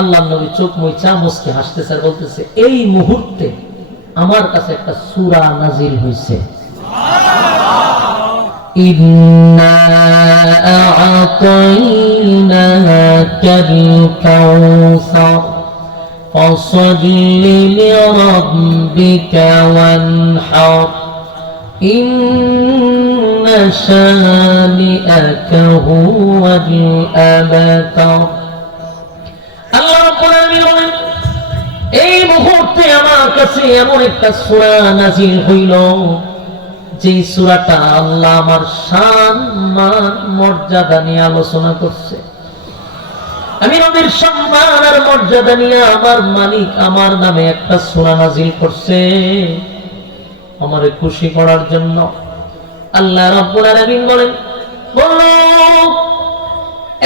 আল্লাহ নবী চোখ মুইচা মুসকে হাসতেছে আর বলতেছে, এই মুহূর্তে আমার কাছে একটা সূরা নাজিল হয়েছে, ইন্না আ'তাইনাকাল কাউসার ফাসাল্লি লিরাব্বিকা ওয়ানহার ইন্না শানিআকা হুয়াল আবতার। আল্লাহ রাব্বুল আলামিন বলেন, এই মুহূর্তে আমার কাছে এমন একটা সূরা নাযিল হইল, যে সূরাটা আল্লাহ আমার শান মান মর্যাদা নিয়ে আলোচনা করছে। আমি নবীর সম্মান আর মর্যাদা নিয়ে আমার মালিক আমার নামে একটা সূরা নাযিল করছে আমারে খুশি করার জন্য। আল্লাহ রাব্বুল আলামিন বলেন, বলো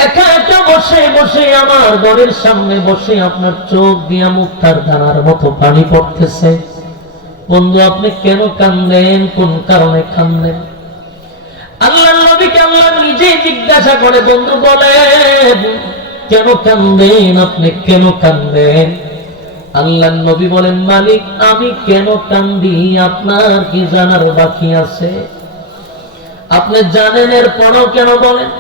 একা একা বসে বসে আমার ঘরের সামনে বসে আপনার চোখ দিয়া মুক্তার ধারার মতো পানি পড়তেছে, বন্ধু আপনি কেন কান্দেন, কোন কারণে কান্দেন? আল্লাহ নবীকে আল্লাহ নিজেই জিজ্ঞাসা করে, বন্ধু বলেন কেন কান্দেন, আপনি কেন কান্দেন? আল্লাহ নবী বলেন, মালিক আমি কেন কান্দি আপনার কি জানার বাকি আছে? আপনি জানেন এর পরও কেন বলেন?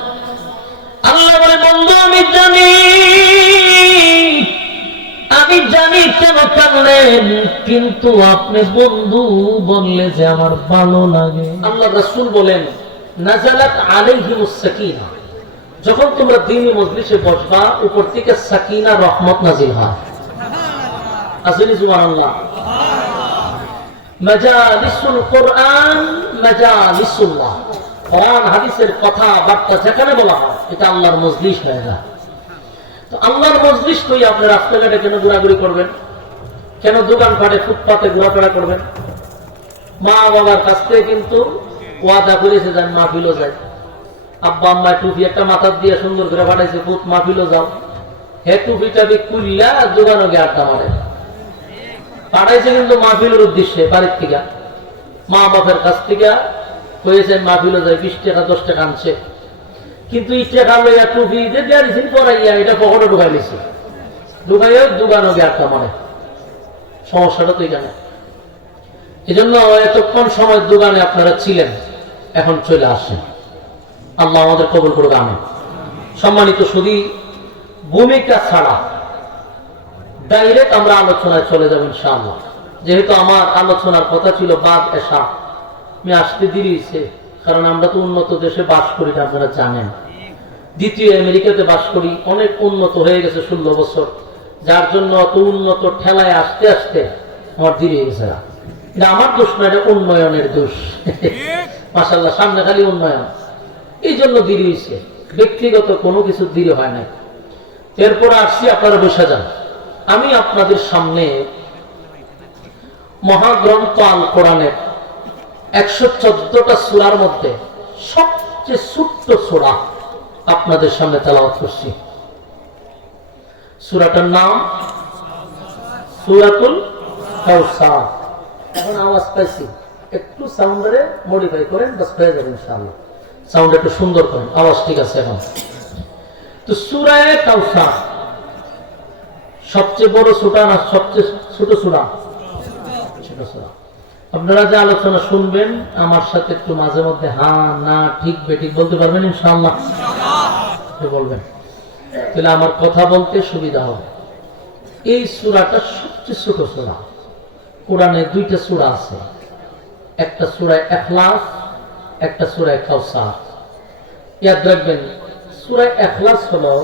আল্লাহ বলে, বন্ধু আমি জানি কেন কাঁদলেন, কিন্তু আপনি বন্ধু বললে যে আমার ভালো লাগে। আল্লাহ রাসূল বলেন, নাযালাত আলাইহিমুস সাকিনা, যখন তোমরা দ্বীনি মজলিসে বসবা উপর থেকে সাকিনা রহমত নাযিল হয়। আসেনি সুবহানাল্লাহ। মাজালিসুল কোরআন মাজালিসুল্লাহ, কোরআন হাদিসের কথা বার্তা যেখানে বলা হয় এটা আল্লাহর মজলিস হয়ে যায়। তো আল্লাহর মজলিস কই আপনি রাস্তাঘাটে কেন ঘোরাঘুরি করবেন, কেন দোকানপাটে ফুটপাতে ঘোরাফেরা করবেন? মা বাবার কাছ থেকে কিন্তু ওয়াদা করেছে যান মাহফিলও যায়। আব্বা আম্মা টুপি একটা মাথার দিয়ে সুন্দর করে পাঠাইছে, পুত মাহফিলও যাও। হে টুপি টাপি খুললা দোকানে গিয়ে আড্ডা মারে পাঠাইছে, কিন্তু মাহফিলের উদ্দেশ্যে বাড়ির থেকে মা বাপের কাছ থেকে হয়েছে মাহফিলও যায়, 20 টাকা 10 টাকা আনছে, কিন্তু এই টাকা লইয়া টুপি যে দিয়েছেন পরাইয়া এটা কখনো ঢুকাই নিছে, ঢুকাইয়া দোকানে গিয়ে আড্ডা মারে। সমস্যাটা তো এখানে। এই জন্য এতক্ষণ সময় দোকানে আপনারা ছিলেন, এখন চলে আসেন। আল্লাহ আমাদের কবুল করবে, আমিন। সম্মানিত শুধু ভূমিকা ছাড়া ডাইরেক্ট আমরা আলোচনায় চলে যাব ইনশাআল্লাহ। যেহেতু আমার আলোচনার কথা ছিল বাদ এশা, আমি আসতে দেরি হয়েছে, কারণ আমরা তো উন্নত দেশে বাস করি না, আপনারা জানেন। দ্বিতীয় আমেরিকাতে বাস করি, অনেক উন্নত হয়ে গেছে 16 বছর, যার জন্য অত উন্নত ঠেলায় আসতে আসতে আমার দেরি হয়ে গেছে। এটা আমার দোষ না, এটা উন্নয়নের দোষ। মাশাআল্লাহ, সামনে খালি উন্নয়ন, এই জন্য দেরি হয়েছে, ব্যক্তিগত কোনো কিছু দেরি হয় নাই। এরপর আসছি, আপনারা বসে যান। আমি আপনাদের সামনে মহাগ্রন্থ আল কোরআনের 114টা সূরার মধ্যে সবচেয়ে ছোট্ট সূরা আপনাদের সামনে তেলাওয়াত করছি। সূরাটার নাম সূরাতুল কাউসার। এখন আওয়াজ পাইছি, একটু সাউন্ডে মডিফাই করেন, বাস হয়ে যাবে ইনশাআল্লাহ। সাউন্ড একটু সুন্দর করেন, আওয়াজ ঠিক আছে এখন। তো সূরা কাউসার সবচেয়ে বড় সূরা না সবচেয়ে ছোট সূরা? ছোট সূরা। আপনারা যে আলোচনা শুনবেন আমার সাথে একটু মাঝে মধ্যে হ্যাঁ না ঠিক বেঠিক বলতে পারবেন ইনশাআল্লাহ? বলবেন, তাহলে আমার কথা বলতে সুবিধা হবে। এই সূরাটা সবচেয়ে ছোট সূরা। কোরআনে 2টা সূরা আছে, একটা সূরা ইখলাস, একটা সূরা কাউসার। ইয়াদ রাখবেন, সূরা ইখলাস হলো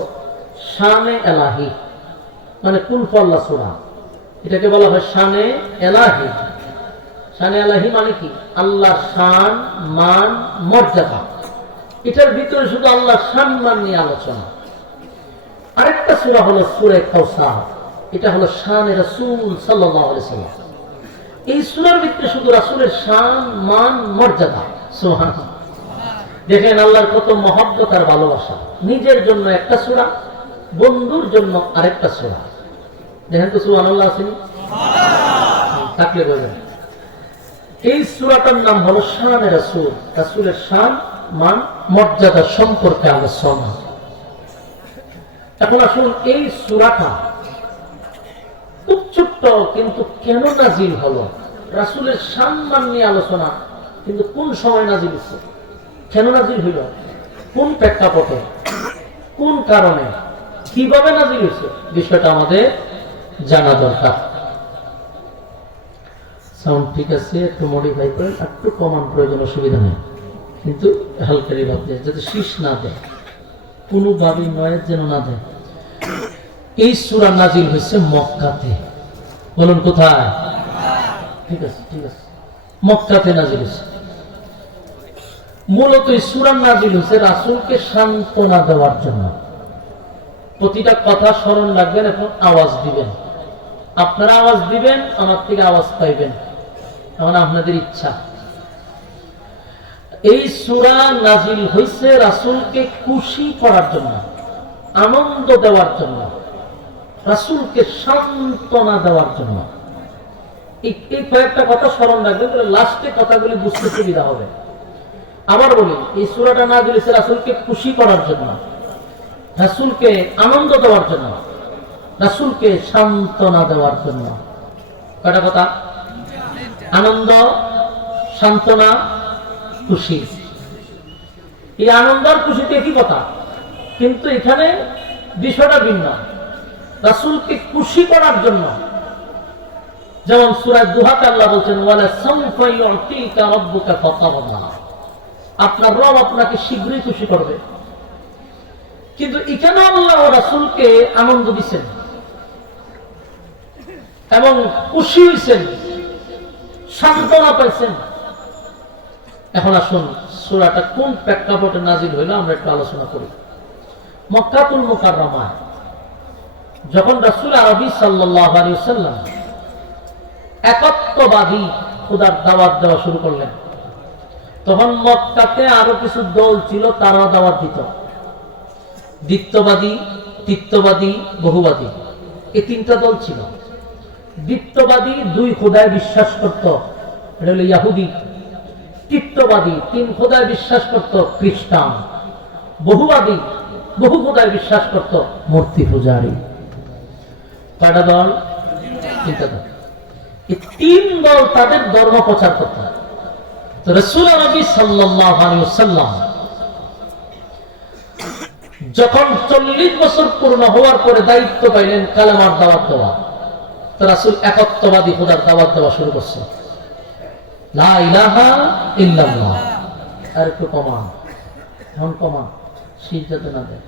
শানে এলাহি, মানে কুল ফল্লা সূরা, এটাকে বলা হয় শানে এলাহি। শানে এলাহি মানে কি? আল্লাহর শান মান মর্যাদা, এটার ভিতরে শুধু আল্লাহর শান মান নিয়ে আলোচনা। আরেকটা সূরা হলো সূরা কাউসার, এটা হলো শানে রাসূল সাল্লাল্লাহু আলাইহি ওয়াসাল্লাম। এই সূরার ভিতরে শুধু রাসূলের শান মান মর্যাদা। সুবহানাল্লাহ, দেখেন আল্লাহর কত মহব্বত আর ভালোবাসা। নিজের জন্য একটা সূরা, বন্ধুর জন্য আরেকটা সূরা। দেখেন তো সুবহানাল্লাহ আছেন? থাকলে বলেন। এই সূরাটার নাম হলো শানে রাসূল, রাসূলের শান মান মর্যাদা সম্পর্কে আলোচনা। এখন আসুন, এই সূরাটা ছোট্ট, কিন্তু কেন নাজিল হলো? রাসূলের সম্মান নিয়ে আলোচনা, কিন্তু কোন সময় নাজিল হচ্ছে, কেন নাজিল হইল, কোন প্রেক্ষাপটে, কোন কারণে, কিভাবে নাজিল হয়েছে, বিষয়টা আমাদের জানা দরকার। সাউন্ড ঠিক আছে, একটু মডিফাই করেন, একটু কমান প্রয়োজন, অসুবিধা নেই, কিন্তু হালকারি ভাব দেয়, যাতে শীষ না দেয়, কোনোভাবেই নয়ের যেন না দেয়। এই সূরা নাজিল হয়েছে মক্কাতে। বলুন কোথায়? ঠিক আছে, ঠিক আছে, মক্কাতে নাজিল হয়েছে। মূলত এই সূরা নাজিল হয়েছে রাসূলকে সান্ত্বনা দেওয়ার জন্য। প্রতিটা কথা স্মরণ রাখবেন, এখন আওয়াজ দিবেন, আপনারা আওয়াজ দিবেন, আমার থেকে আওয়াজ পাইবেন, এখন আপনাদের ইচ্ছা। এই সূরা নাজিল হয়েছে রাসূলকে খুশি করার জন্য, আনন্দ দেওয়ার জন্য, রাসূলকে সান্ত্বনা দেওয়ার জন্য। এই কয়েকটা কথা স্মরণ রাখবেন, লাস্টে কথাগুলি বুঝতে সুবিধা হবে। আবার বলি, এই সূরাটা নাজিল হয়েছে রাসূলকে খুশি করার জন্য, রাসূলকে আনন্দ দেওয়ার জন্য, রাসূলকে সান্ত্বনা দেওয়ার জন্য। কয়টা কথা? আনন্দ, সান্ত্বনা, খুশি। এই আনন্দ আর খুশিতে একই কথা, কিন্তু এখানে বিষয়টা ভিন্ন। রাসূলকে খুশি করার জন্য, যেমন সূরা দুহাতে আল্লাহ বলছেন, ওয়ালা সাউফা ইউতিকা রাব্বুকা ফাতারদা, আপনার রব আপনাকে শীঘ্রই খুশি করবে। কিন্তু এখানে আল্লাহ রাসূলকে আনন্দ দিচ্ছেন এবং খুশি হয়েছেন, সান্ত্বনা পাইছেন। এখন আসুন, সূরাটা কোন প্রেক্ষাপটে নাজিল হইল আমরা একটু আলোচনা করি। মক্কাতুল মুকাররমা, যখন রাসূল আরবি সাল্লাল্লাহু আলাইহি ওয়াসাল্লাম একত্ববাদী খোদার দাওয়াত দেওয়া শুরু করলেন, তখন মক্কাতে আরো কিছু দল ছিল, তারা দাওয়াত দিত। দ্বিত্ববাদী, তিত্ববাদী, বহুবাদী, এই তিনটা দল ছিল। দ্বিত্ববাদী দুই খোদায় বিশ্বাস করত, এটা হলো ইহুদি। তিত্ববাদী তিন খোদায় বিশ্বাস করত, খ্রিস্টান। বহুবাদী বহু খোদায় বিশ্বাস করত, মূর্তি পূজারী। কয়টা দল? তিনটা দল। এই তিন দল তাদের ধর্ম প্রচার করত। তো রাসূল নবী সাল্লাল্লাহু আলাইহি ওয়াসাল্লাম যখন 40 বছর পূর্ণ হওয়ার পরে দায়িত্ব পাইলেন কালেমার দাওয়াত দেওয়া, তো রাসূল একত্ববাদী খোদার দাওয়াত দেওয়া শুরু করছে। লা ইলাহা ইল্লাল্লাহ। আর একটু কমান, এখন কমান, সিজদাতে না দেয়।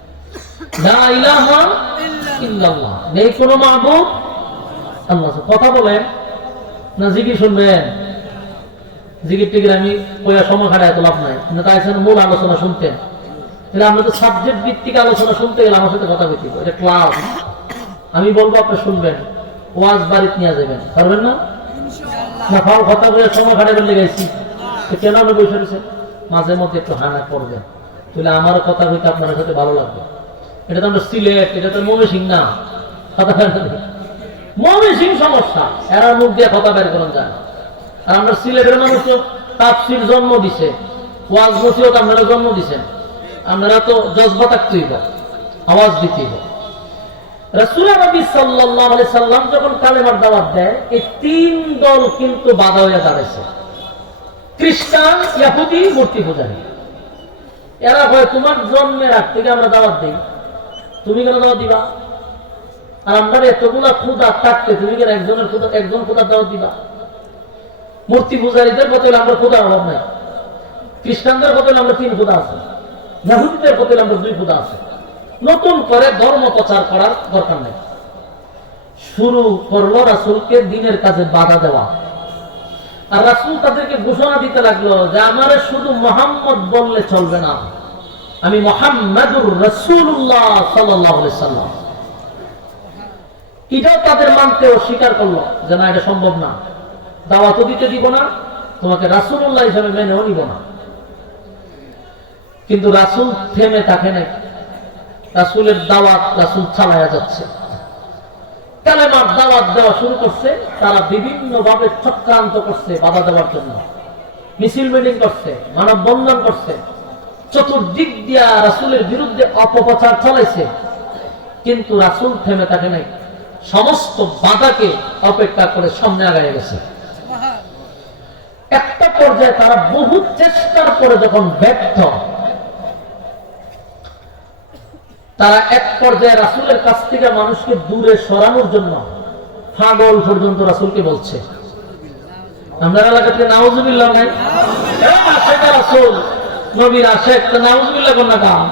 লা ইলাহা ইল্লাল্লাহ, নেই কোনো মাবুদ আল্লাহ। কথা বলেন না জিকির শুনবেন? জিকির টিকির আমি কয়া সময় খাটায় তো লাভ নাই, তাই মূল আলোচনা শুনতেন। আমরা তো সাবজেক্ট ভিত্তিক আলোচনা শুনতে গেলে আমার সাথে কথা বলতে, এটা ক্লাস। আমি বলবো আপনি শুনবেন, ওয়াজ বাড়িতে নিয়ে যাবেন, পারবেন না? না ফাও কথা বলে সময় খাটাবেন লেগেছি, কেন আপনি বসে রয়েছেন? মাঝে মধ্যে একটু হানা করবেন, তাহলে আমার কথা বলতে আপনার সাথে ভালো লাগবে। এটা তো আমরা সিলেট, এটা তো ময়মনসিংহ না, কথা ময়মনসিংহ সমস্যা, এরা মুখ দিয়ে কথা বের করেন যায় না। আর আমরা সিলেটের মানুষ তাফসীর জন্ম দিছে, ওয়াজ নসিহত আপনারা জন্ম দিছেন, আপনারা তো জজবা থাকতেইব, আওয়াজ দিতেইব। রাসূল নবী সাল্লাল্লাহু আলাইহি সাল্লাম যখন কালেমার দাওয়াত দেয়, এই তিন দল কিন্তু বাধা হয়ে দাঁড়াইছে। খ্রিস্টান, ইহুদি, মূর্তি পূজারী। এরা হয় তোমার জন্মের আগ থেকে আমরা দাওয়াত দিই, তুমি কেন দাওয়াত দিবা? আর আমরা এতগুলা খোদা থাকতে তুমি কেন একজন খোদার দাওয়াত দিবা? মূর্তি পূজারীদের বদলে আমরা খোদার অভাব নাই, খ্রিস্টানদের বদলে আমরা 3 খোদা আছে, ইহুদিদের বদলে আমরা 2 খোদা আছে। নতুন করে ধর্ম প্রচার করার দরকার নেই। শুরু করলো রাসূলকে দ্বীনের কাজে বাধা দেওয়া। আর রাসূল তাদেরকে ঘোষণা দিতে লাগলো যে আমারে শুধু মুহাম্মদ বললে চলবে না, আমি মুহাম্মাদুর রাসূলুল্লাহ সাল্লাল্লাহু আলাইহি সাল্লাম। এটাও তাদের মানতে অস্বীকার করলো যে না, এটা সম্ভব না, দাওয়াতও দিতে দিব না, তোমাকে রাসূলুল্লাহ হিসেবে মেনেও নিব না। কিন্তু রাসূল থেমে থাকে নাই, রাসূলের দাওয়াত রাসূল চালায়া যাচ্ছে। কালেমার দাওয়াত দেওয়া শুরু করছে, তারা বিভিন্ন ভাবে চক্রান্ত করছে বাধা দেওয়ার জন্য, মিছিল মিটিং করছে, মানববন্ধন করছে, চতুর্দিক দিয়া রাসূলের বিরুদ্ধে অপপ্রচার চালাইছে। কিন্তু রাসূল থেমে থাকে নাই, সমস্ত বাধাকে অপেক্ষা করে সামনে আগায় গেছে। একটা পর্যায়ে তারা বহু চেষ্টার পরে যখন ব্যর্থ, তারা এক পর্যায়ে রাসূলের কাছ থেকে মানুষকে দূরে সরানোর জন্য পাগল পর্যন্ত রাসূলকে বলছে। আমরা এলাকাতে নাউজুবিল্লাহ নাই, আশেক রাসূল নবীর আশেক, তো নাউজুবিল্লাহ কোন না কাম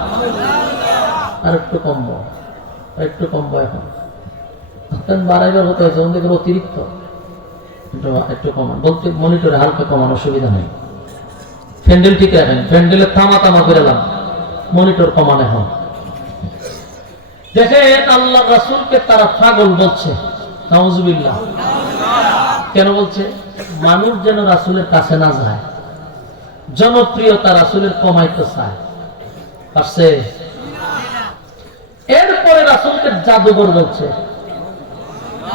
আর একটু কমবো, একটু কমবো। এখন বাড়াইবার হতে হয়েছে ওদের অতিরিক্ত, একটু কমান বলতে মনিটরে হালকা কমান, অসুবিধা নেই। ফ্যান্ডেল ঠিক রাখেন, ফ্যান্ডেলের থামা তামা করে এলাম, মনিটর কমান। এখন দেখেন আল্লাহ রাসূলকে তারা পাগল বলছে, নাউজুবিল্লাহ। কেন বলছে? মানুষ যেন রাসূলের কাছে না যায়, জনপ্রিয়তা রাসূলের কমাইতে চায়, পারছে? এরপরে রাসূলকে জাদুঘর বলছে,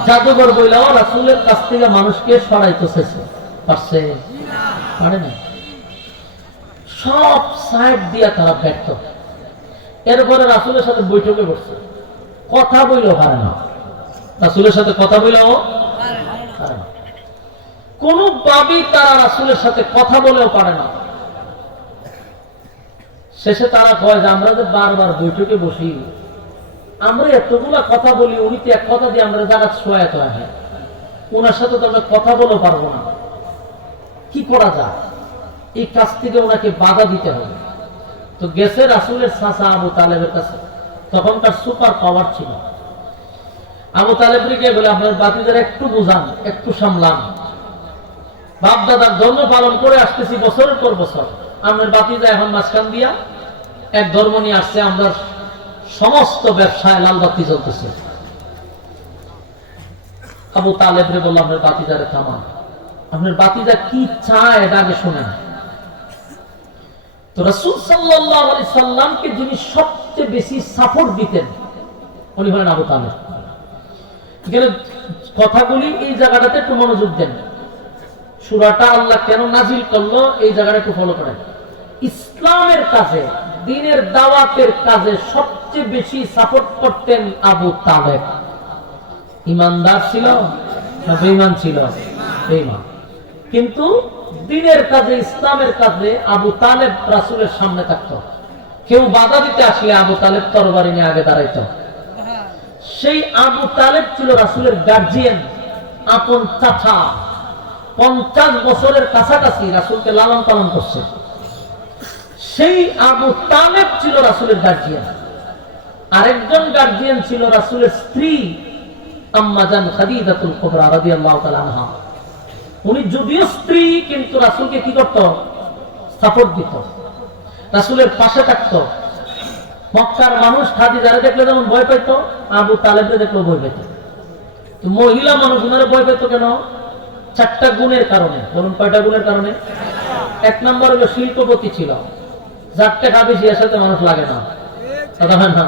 জাদুঘর বইলাও রাসূলের কাছ থেকে মানুষকে সরাইতেছে, পারছে? পারে না। সব সাইড দিয়া তারা ব্যর্থ। এরপরে রাসূলের সাথে বৈঠকে বসছে, কথা বইলেও পারে না, রাসূলের সাথে কথা বইলেও পারে না। কোন ভাবেই তারা রাসূলের সাথে কথা বলেও পারে না। শেষে তারা কয় যে আমরা যে বারবার বৈঠকে বসি, আমরা এতগুলা কথা বলি, উনি তো এক কথা দিয়ে আমরা জায়গা শোয়াতে হয়, ওনার সাথে তো আমরা কথা বলেও পারবো না, কি করা যায়? এই কাজ থেকে ওনাকে বাধা দিতে হবে। তো গেছে রাসূলের চাচা আবু তালেবের কাছে, তখন তার সুপার পাওয়ার ছিল। আবু তালেবকে গিয়ে বলে, আপনার বাতিদার একটু বুঝান, একটু সামলান, বাপ দাদার ধর্ম পালন করে আসতেছি বছরের পর বছর, আপনার বাতিদা এখন মাঝখান দিয়া এক ধর্ম নিয়ে আসছে, আমরা সমস্ত ব্যবসায় লাল বাতি জ্বলতেছে। আবু তালেবরে বলল, আপনার বাতিদারে থামান, আপনার বাতিদা কি চায় এটা আগে শোনেন। তো রাসূল সাল্লাল্লাহু আলাইহি সাল্লামকে যিনি সবচেয়ে বেশি সাপোর্ট দিতেন উনি হলেন আবু তালেব। এখানে কথাগুলি এই জায়গাটাতে একটু মনোযোগ দেন। সূরাটা আল্লাহ কেন নাজিল করলো এই জায়গাটা একটু ফলো করেন। ইসলামের কাজে, দ্বীনের দাওয়াতের কাজে সবচেয়ে বেশি সাপোর্ট করতেন আবু তালেব। ইমানদার ছিল না বেঈমান ছিল? বেঈমান। কিন্তু দ্বীনের কাজে, ইসলামের কাজে আবু তালেব রাসূলের সামনে থাকতো। কেউ বাধা দিতে আসলে আবু তালেব তরবারি নিয়ে আগে দাঁড়াইতো। সেই আবু তালেব ছিল রাসূলের গার্জিয়ান, আপন চাচা। 50 বছরের কাছাকাছি রাসূলকে লালন পালন করছে। সেই আবু তালেব ছিল রাসূলের গার্জিয়ান। আরেকজন গার্জিয়ান ছিল রাসূলের স্ত্রী আম্মা জান খাদিজাতুল কুবরা রাদিয়াল্লাহু তাআলা আনহা। উনি যদিও স্ত্রী কিন্তু রাসূলকে কি করত? সাপোর্ট দিত, রাসূলের পাশে থাকতো। মক্কার মানুষ খাদিজারে দেখলে যেমন ভয় পেত, আবু তালেবকে দেখলেও ভয় পেত। তো মহিলা মানুষ ওনারা ভয় পেত কেন? 4টা গুণের কারণে। বলুন কয়টা গুণের কারণে? 1 নম্বর হলো শিল্পপতি ছিল, 4 টাকা বেশি এর সাথে মানুষ লাগে না, কথা হয় না?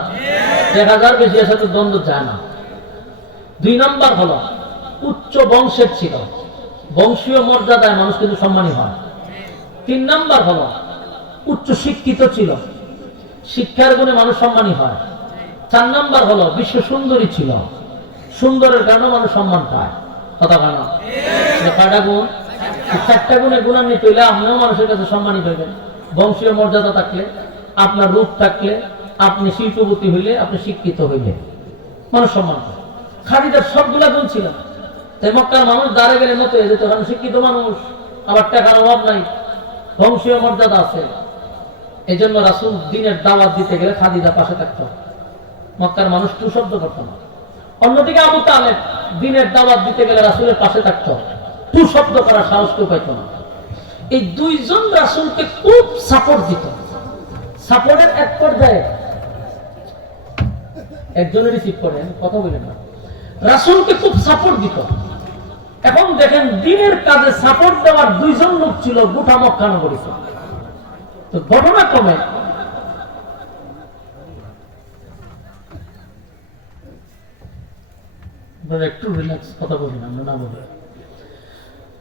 1000 বেশি এর সাথে দ্বন্দ্ব যায় না। 2 নম্বর হলো উচ্চ বংশের ছিল, বংশীয় মর্যাদায় মানুষ কিন্তু সম্মানী হয়। 3 নম্বর হলো উচ্চ শিক্ষিত ছিল, শিক্ষার গুণে মানুষ সম্মানী হয়। 4 নম্বর হলো বিশ্ব সুন্দরী ছিল, সুন্দরের কারণে মানুষ সম্মান পায়, কথা হয় না? কয়টা গুণ? 4টা গুণে গুণান্বিত হইলে আপনিও মানুষের কাছে সম্মানী পাইবেন। বংশীয় মর্যাদা থাকলে, আপনার রূপ থাকলে, আপনি শিল্পপতি হইলে, আপনি শিক্ষিত হইলে মানুষ সম্মান পায়। খাদিজার সবগুলা গুণ ছিল। তাই মক্কার মানুষ দাঁড়ে গেলে মতো হয়ে যেত, কারণ শিক্ষিত মানুষ, আবার টাকার অভাব নাই, বংশীয় মর্যাদা আছে। এই জন্য রাসূল দ্বীনের দাওয়াত দিতে গেলে খাদিজা পাশে থাকত, মক্কার মানুষ টু শব্দ করত না। অন্যদিকে আবু তালেব দ্বীনের দাওয়াত দিতে গেলে রাসূলের পাশে থাকত, টু শব্দ করার সাহস কেউ পাইত না। এই দুইজন রাসূলকে খুব সাপোর্ট দিত। সাপোর্টের এক পর্যায়ে একজনে রিসিভ করেন, কথা বলেন না, রাসূলকে খুব সাপোর্ট দিত। এখন দেখেন দ্বীনের কাজে সাপোর্ট দেওয়ার 2 জন লোক ছিল গোটা মক্কা নগরীতে। তো ঘটনা কমে একটু রিল্যাক্স কথা বলি না, না বলে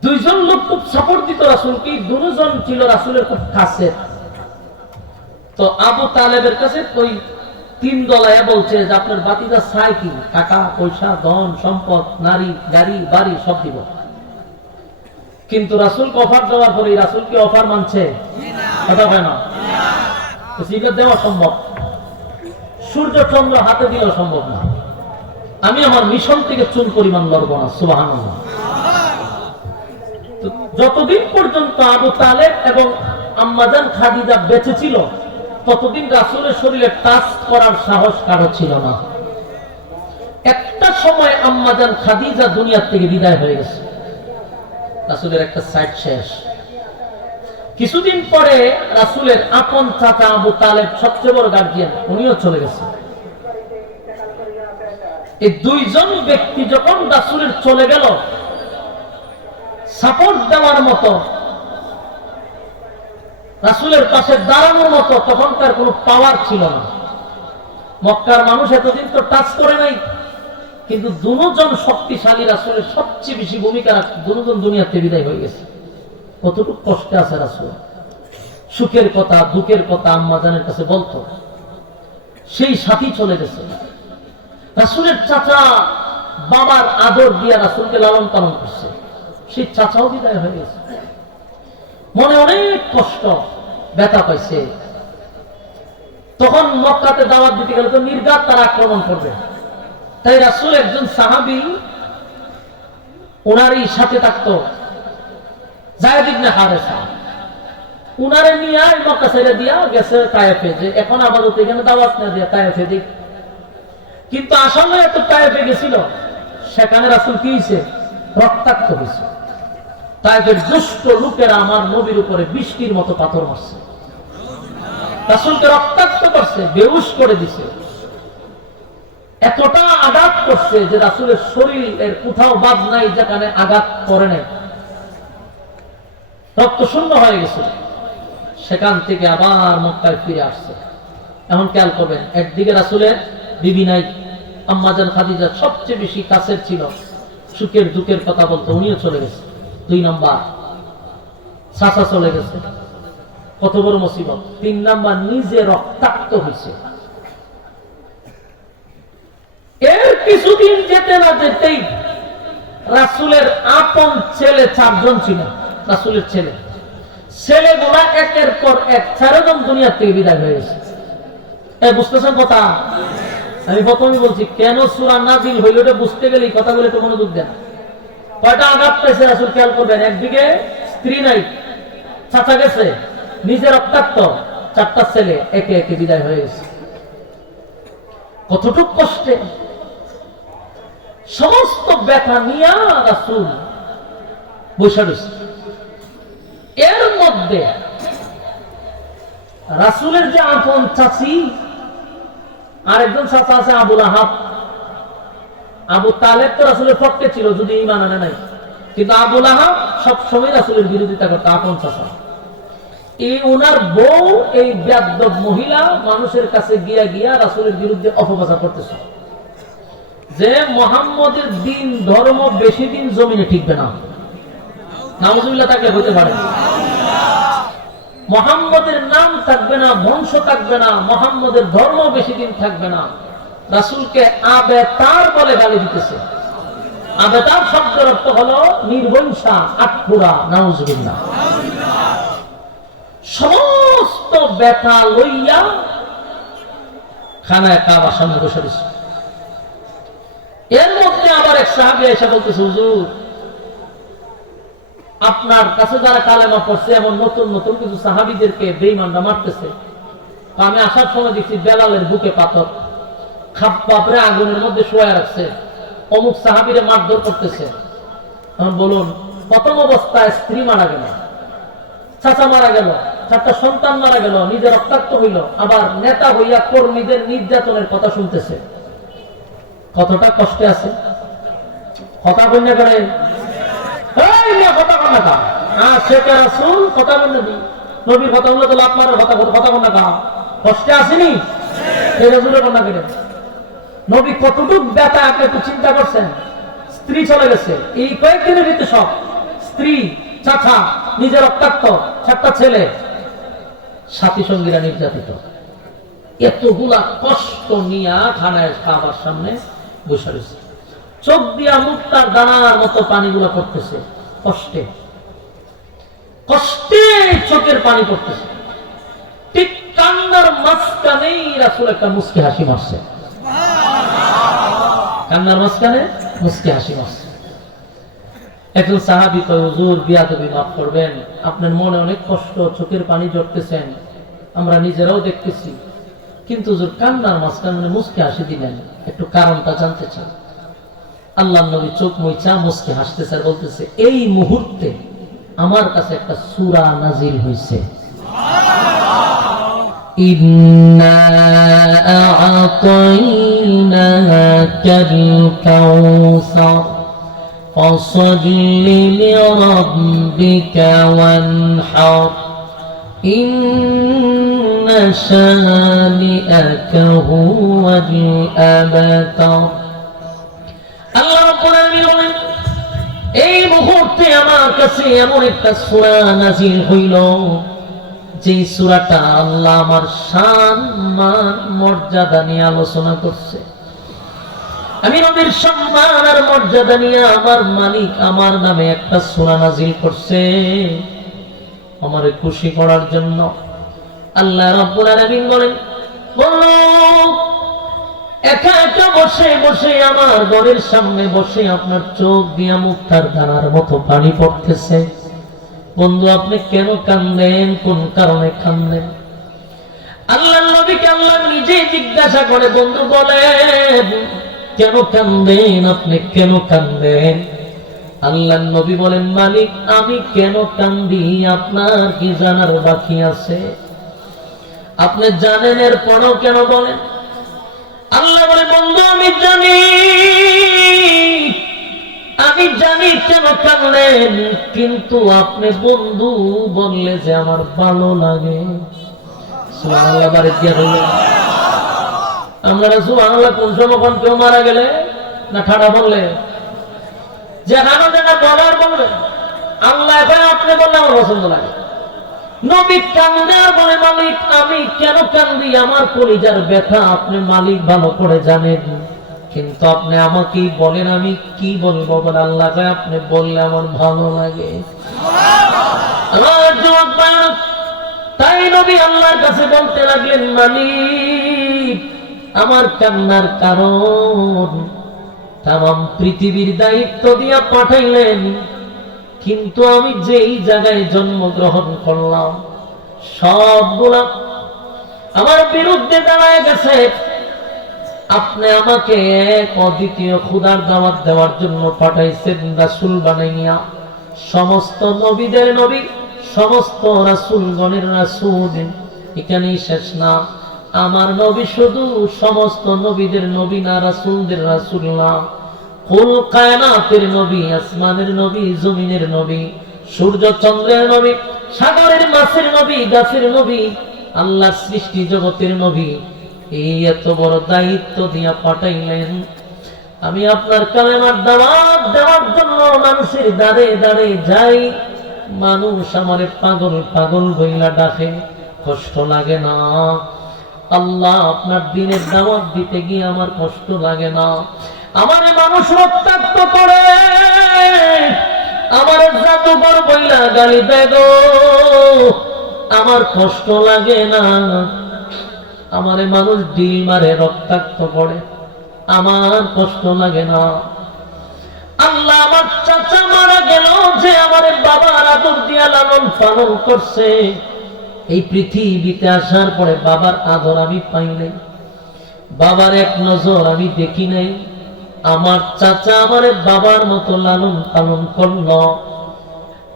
2 জন লোক খুব সাপোর্ট দিত রাসূলকে। 2 জন ছিল রাসূলের খুব কাছে। তো আবু তালেবের কাছে ওই তিন দলায় বলছে যে আপনার বাতিজা চায় কি? টাকা পয়সা, ধন সম্পদ, নারী, গাড়ি, বাড়ি সব দিব। কিন্তু রাসূলকে অফার দেওয়ার পরে রাসূল কি অফার মানছে? কথা হয় না, সেটা দেওয়া সম্ভব। সূর্য চন্দ্র হাতে দিলেও সম্ভব না। আমি আমার মিশন থেকে চুল পরিমাণ লড়ব না। সুবহানাল্লাহ। যতদিন পর্যন্ত আবু তালেব এবং আম্মাজান খাদিজা বেঁচে ছিল ততদিন রাসূলের শরীরে টাচ করার সাহস কারো ছিল না। একটা সময় আম্মাজান খাদিজা দুনিয়া থেকে বিদায় হয়ে গেছে, রাসূলের একটা সাইড শেষ। কিছুদিন পরে রাসূলের আপন চাচা আবু তালেব, সবচেয়ে বড় গার্জিয়ান, উনিও চলে গেছে। এই দুইজন ব্যক্তি যখন রাসূলের চলে গেল, সাপোর্ট দেওয়ার মতো, রাসূলের পাশে দাঁড়ানোর মতো তখনকার কোনো পাওয়ার ছিল না। মক্কার মানুষ এতদিন তো টাচ করে নাই, কিন্তু দুজন শক্তিশালী রাসূলের সবচেয়ে বেশি ভূমিকা রাখছে, দুজন দুনিয়াতে বিদায় হয়ে গেছে। কতটুকু কষ্টে আছে রাসূল। সুখের কথা দুঃখের কথা আম্মাজানের কাছে বলতো, সেই সাথী চলে গেছে। রাসূলের চাচা বাবার আদর দিয়া রাসূলকে লালন পালন করছে, সেই চাচাও বিদায় হয়ে গেছে। মনে অনেক কষ্ট, ব্যথা পাইছে। তখন মক্কাতে দাওয়াত দিতে গেলে তো নির্ঘাত তারা আক্রমণ করবে। তাই রাসূল একজন সাহাবী ওনারই সাথে থাকতো, যায়েদ ইবনে হারেসা, উনারে নিয়ে মক্কা ছেড়ে দিয়া গেছে তায়েফে, যে এখন আপাতত এখানে দাওয়াত না দিয়া তায়েফে দিক। কিন্তু আসলে এত তায়েফে গেছিল, সেখানে রাসূল কি হয়েছে? রক্তাক্ত হয়েছে। তায়েফের দুষ্ট লোকেরা আমার নবীর উপরে বৃষ্টির মতো পাথর মারছে, রাসূলকে রক্তাক্ত করছে, বেহুশ করে দিছে। এতটা আঘাত করছে যে রাসূলের শরীরের কোথাও বাদ নাই যেখানে আঘাত করে নাই, রক্ত শূন্য হয়ে গেছে। সেখান থেকে আবার মক্কায় ফিরে আসছে। এখন খেয়াল করবেন, একদিকে রাসূলের বিবি নাই, আম্মাজান খাদিজা সবচেয়ে বেশি কাছের ছিল, সুখের দুঃখের কথা বলতো, উনিও চলে গেছে। দুই নাম্বার চাচা চলে গেছে, কত বড় মুসিবত। তিন নাম্বার নিজে রক্তাক্ত হয়েছে। এর কিছুদিন যেতে না যেতেই রাসূলের আপন ছেলে 4 জন ছিল, রাসূলের ছেলেগুলা একের পর এক 4 জন দুনিয়া থেকে বিদায় হয়ে গেছে। বুঝতেছেন কথা? আমি প্রথমে বলছি কেন সূরা নাজিল হইল, এটা বুঝতে গেলে কথাগুলো একটু মনোযোগ দেন। কয়টা আঘাত পেয়েছে রাসূল খেয়াল করবেন। একদিকে স্ত্রী নাই, চাচা গেছে, নিজে রক্তাক্ত, 4টা ছেলে একে একে বিদায় হয়ে গেছে। কতটুক কষ্টে, সমস্ত ব্যথা নিয়ে রাসূল বসে রয়েছে। এর মধ্যে রাসূলের যে আপন চাচি আরেকজন চাচা আছে আবু লাহাব। আবু তালেব তো রাসূলের পক্ষে ছিল যদি ঈমান আনে নাই, কিন্তু আবু লাহাব সবসময় রাসূলের বিরোধিতা করত, আপন চাচা। এই ওনার বউ এই বেয়াদব মহিলা মানুষের কাছে গিয়া গিয়া রাসূলের বিরুদ্ধে অপপ্রচার করতেছে যে মুহাম্মদের দিন ধর্ম বেশি দিন জমিনে টিকবে না। নাউজুবিল্লাহ থাকলে হতে পারে, মুহাম্মদের নাম থাকবে না, বংশ থাকবে না, মুহাম্মদের ধর্ম বেশি দিন থাকবে না। রাসূলকে আবেতার বলে গালি দিতেছে। আবেতার শব্দের অর্থ হলো নির্বংশা, আটপুরা। নাউজুবিল্লাহ। সমস্ত ব্যথা লইয়া খানায় কাবার সামনে বসে রয়েছে। এর মধ্যে আবার এক সাহাবী এসে বলতেছে, হুজুর আপনার কাছে যারা কালেমা পড়ছে এমন নতুন নতুন কিছু সাহাবীদেরকে বেঈমানরা মারতেছে। আমি আসার সময় দেখছি বেলালের বুকে পাথর, খাব্বাবরে আগুনের মধ্যে শোয়া রাখছে, অমুক সাহাবীরে মারধর করতেছে। এখন বলুন, প্রথম অবস্থায় স্ত্রী মারা গেল, চাচা মারা গেল, 4টা সন্তান মারা গেল, নিজে রক্তাক্ত হইল, আবার নেতা হইয়া কর্মীদের নির্যাতনের কথা শুনতেছে। কতটা কষ্টে আছে কথা বন্যা করে। কথা বন্যা কা শেখ রাসূল কথা বন্যা দি নবীর কথা বললে তো লাভ মারার কথা বন্যা কা কষ্টে আসেনি বন্যা করে। নবী কতটুক ব্যথা আপনি একটু চিন্তা করছেন। স্ত্রী চলে গেছে এই কয়েকদিনের ভিতরে, সব স্ত্রী, চাচা, নিজের রক্তাক্ত, 4টা ছেলে, সাথী সঙ্গীরা নির্যাতিত। এতগুলা কষ্ট নিয়ে খানায় খাবার সামনে বসে রয়েছে, চোখ দিয়া মুক্তার দানার মতো পানিগুলো পড়তেছে, কষ্টে কষ্টে চোখের পানি পড়তেছে। ঠিক কান্নার মাঝখানেই রাসূল একটা মুস্কি হাসি মারছে, কান্নার মাঝখানে মুস্কি হাসি মারছে। একজন সাহাবী তো, হুজুর বিয়াদবি মাফ করবেন, আপনার মনে অনেক কষ্ট, চোখের পানি ঝরতেছেন, আমরা নিজেরাও দেখতেছি, কিন্তু হুজুর কান্নার মাঝখানে মুস্কি হাসি দিলেন, একটু কারণটা জানতে চান। আল্লাহর নবী চোখ মুইচা মুস্কি হাসতেছে আর বলতেছে, এই মুহূর্তে আমার কাছে একটা সূরা নাজিল হইছে, ইন্না আ'তাইনাকাল কাউসার ফাসাল্লি লিরাব্বিকা ওয়ানহার ইন্না শানিআকা হুয়াল আবতার। আল্লাহ রাব্বুল আলামিন বলেন, এই মুহূর্তে আমার কাছে এমন একটা সূরা নাযিল হইল, যে সূরাটা আল্লাহ আমার শান মান মর্যাদা নিয়ে আলোচনা করছে। আমি নবীর সম্মান আর মর্যাদা নিয়ে আমার মালিক আমার নামে একটা সূরা নাযিল করছে, আমারে খুশি করার জন্য। আল্লাহ রাব্বুল আলামিন বলেন, বলো একা একা বসে বসে আমার ঘরের সামনে বসে আপনার চোখ দিয়া মুক্তার দানার মতো পানি পড়তেছে, বন্ধু আপনি কেন কান্দেন, কোন কারণে কান্দেন? আল্লাহর নবীকে আল্লাহ নিজে জিজ্ঞাসা করে, বন্ধু বলেন কেন কান্দেন, আপনি কেন কান্দেন? আল্লাহর নবী বলেন, মালিক আমি কেন কান্দি আপনার কি জানার বাকি আছে? আপনি জানেন, এর পরও কেন বলেন? আল্লাহ বলে, বন্ধু আমি জানি কেন কাঁদলেন, কিন্তু আপনি বন্ধু বললে যে আমার ভালো লাগে। সুবহানাল্লাহ, বাড়ি দিয়া হইল আমরা সুবহানাল্লাহ কোন সময় কেউ মারা গেলে না ঠাড়া বললে যে হানো যেটা বলার বলবে, আল্লাহ আপনি বললে আমার পছন্দ লাগে। নবী কান্দে আর বলে, মালিক আমি কেন কান্দি, আমার কলিজার ব্যথা আপনি মালিক ভালো করে জানেন, কিন্তু আপনি আমাকেই বলেন আমি কি বলবো। বলে আল্লাহ আপনি বললে আমার ভালো লাগে। তাই নবী আল্লাহর কাছে বলতে লাগলেন, মালিক আমার কান্নার কারণ তাম পৃথিবীর দায়িত্ব দিয়া পাঠাইলেন, কিন্তু আমি যেই জায়গায় জন্মগ্রহণ করলাম সবগুলা আমার বিরুদ্ধে দাঁড়ায় গেছে। আপনি আমাকে এক অদ্বিতীয় খুদার দাওয়াত দেওয়ার জন্য পাঠাইছেন, রাসূল বানাইয়া, সমস্ত নবীদের নবী, সমস্ত রাসূলগণের রাসূল। এখানেই শেষ না, আমার নবী শুধু সমস্ত নবীদের নবী না, রাসূলদের রাসূল না, কুল কায়নাতের নবী, আসমানের নবী, জমিনের নবী, সূর্য চন্দ্রের নবী, সাগরের মাছের নবী, গাছের নবী, আল্লাহর সৃষ্টি জগতের নবী। এই এত বড় দায়িত্ব দিয়া পাঠাইলেন, আমি আপনার কালেমার দাওয়াত দেওয়ার জন্য মানুষের দাঁড়ে দাঁড়ে যাই, মানুষ আমারে পাগল পাগল বইলা ডাকে, কষ্ট লাগে না? আল্লাহ আপনার দিনের দাওয়াত দিতে গিয়ে আমার কষ্ট লাগে না? আমারে মানুষ রক্তাক্ত করে, আমার জাদুঘর বইলা গালি দেয় গো, আমার কষ্ট লাগে না? আমারে মানুষ ডিল মারে, রক্তাক্ত করে, আমার কষ্ট লাগে না? আল্লাহ আমার চাচা মারা গেল, যে আমার বাবার আদর দিয়া লালন পালন করছে, এই পৃথিবীতে আসার পরে বাবার আদর আমি পাই নাই, বাবার এক নজর আমি দেখি নাই। আমার চাচা আমারে বাবার মতো লালন পালন করলো,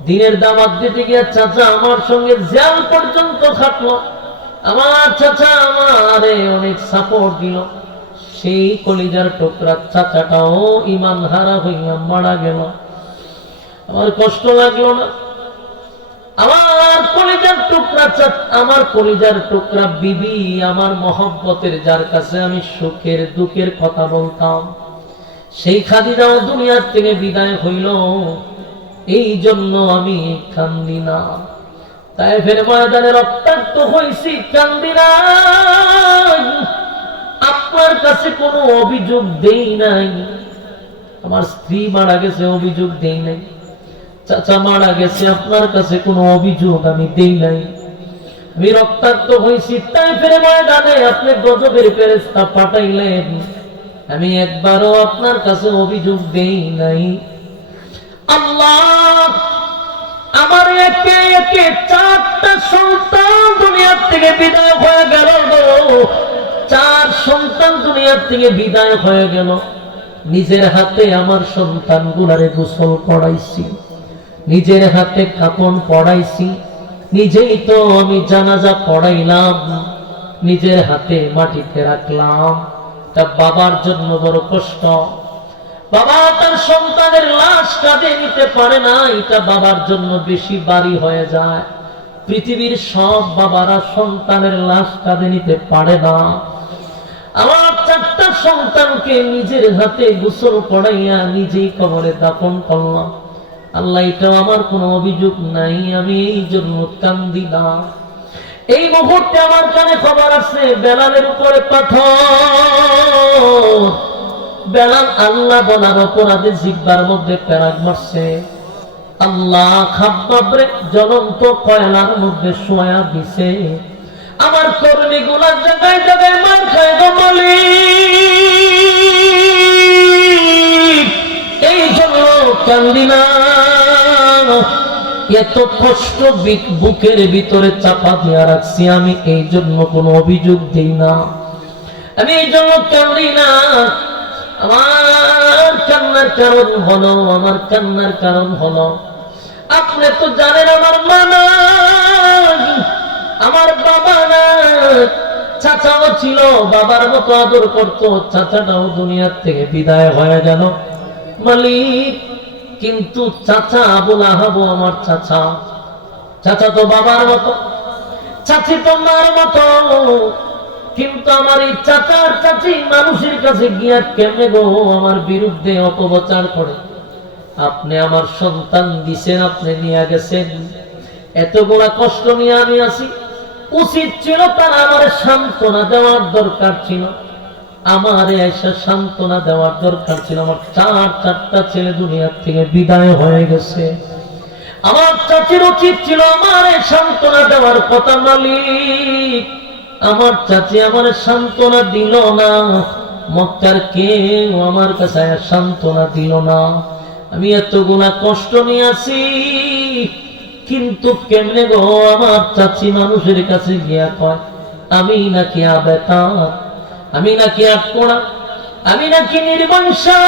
দিনের দাওয়াত দিতে গিয়ে চাচা আমার সঙ্গে জেল পর্যন্ত খাটলো, আমার চাচা আমারে অনেক সাপোর্ট দিল। সেই কলিজার টুকরা চাচাটাও ঈমান হারা হইয়া মারা গেল, আমার কষ্ট লাগলো না? আমার কলিজার টুকরা আমার কলিজার টুকরা বিবি, আমার মহব্বতের, যার কাছে আমি সুখের দুঃখের কথা বলতাম, সেই খাদিজাও দুনিয়ার থেকে বিদায় হইল, এই জন্য আমি কান্দি না। তায়েফের ময়দানে রক্তাক্ত হয়েছি, কান্দি নাই, আপনার কাছে কোনো অভিযোগ দেই নাই। আমার স্ত্রী মারা গেছে, অভিযোগ দেই নাই। চাচা মারা গেছে, আপনার কাছে কোনো অভিযোগ আমি দেই নাই। আমি রক্তাক্ত হয়েছি তায়েফের ময়দানে, আপনি গজবের ফেরেশতা পাঠাইলেন, আমি একবারও আপনার কাছে অভিযোগ দেই নাই। আল্লাহ আমার একে একে 4টা সন্তান দুনিয়ার থেকে বিদায় হয়ে গেল, 4 সন্তান দুনিয়ার থেকে বিদায় হয়ে গেল। নিজের হাতে আমার সন্তানগুলারে গোসল পড়াইছি, নিজের হাতে কাপড় পড়াইছি, নিজেই তো আমি জানাজা পড়াইলাম, নিজের হাতে মাটিতে রাখলাম। তা বাবার জন্য বড় কষ্ট। বাবা তার সন্তানের লাশ কাঁধে নিতে পারে না, এটা বাবার জন্য বেশি ভারী হয়ে যায়। পৃথিবীর সব বাবারা সন্তানের লাশ কাঁধে নিতে পারে না। আমার 4টা সন্তানকে নিজের হাতে গোসল করাইয়া নিজেই কবরে দাফন করলাম। আল্লাহ, এটাও আমার কোনো অভিযোগ নাই, আমি এই জন্য কান্দি না। এই মুহূর্তে আমার কানে খবর আছে বেলালের উপরে পাথর। বেলাল আল্লাহ বলার অপরাধে জিহ্বার মধ্যে প্যারাগ মারছে। আল্লাহ খাব্বাবরে জ্বলন্ত কয়লার মধ্যে শোয়া দিছে। আমার কর্মীগুলা জায়গায় জায়গায় মার খায় গো মালিক, এই জন্য কান্দি না। এত কষ্ট বুকের ভিতরে চাপা দিয়া রাখছি, আমি এই জন্য কোনো অভিযোগ দিই না, আমি এই জন্য কান্দি না। আমার কান্নার কারণ হলো, আমার কান্নার কারণ হলো, আপনি তো জানেন আমার মা নাই, আমার বাবা নাই। চাচাও ছিল, বাবার মতো আদর করতো, চাচাটাও দুনিয়ার থেকে বিদায় হয়ে গেল মালিক। কিন্তু চাচা আবুল আহাব আমার চাচা, চাচা তো বাবার মতো, চাচি তো মার মতো। কিন্তু আমার এই চাচার চাচি মানুষের কাছে গিয়া কেমনে গো আমার বিরুদ্ধে অপপ্রচার করে। আপনি আমার সন্তান দিছেন, আপনি নিয়ে গেছেন, এতগুলা কষ্ট নিয়ে আমি আছি। উচিত ছিল তার আমার সান্ত্বনা দেওয়ার দরকার ছিল, আমার এসে সান্ত্বনা দেওয়ার দরকার ছিল। আমার 4টা ছেলে দুনিয়ার থেকে বিদায় হয়ে গেছে, আমার চাচির উচিত ছিল আমার সান্ত্বনা দেওয়ার কথা। মালিক, আমার চাচি আমার সান্ত্বনা দিল না, মক্কার কেউ আমার কাছে সান্ত্বনা দিল না। আমি এতগুলা কষ্ট নিয়ে আছি, কিন্তু কেমনে গো আমার চাচি মানুষের কাছে গিয়া কয় আমি নাকি আবেতার, আমি নাকি আটপোড়া, আমি নাকি নির্বংশা।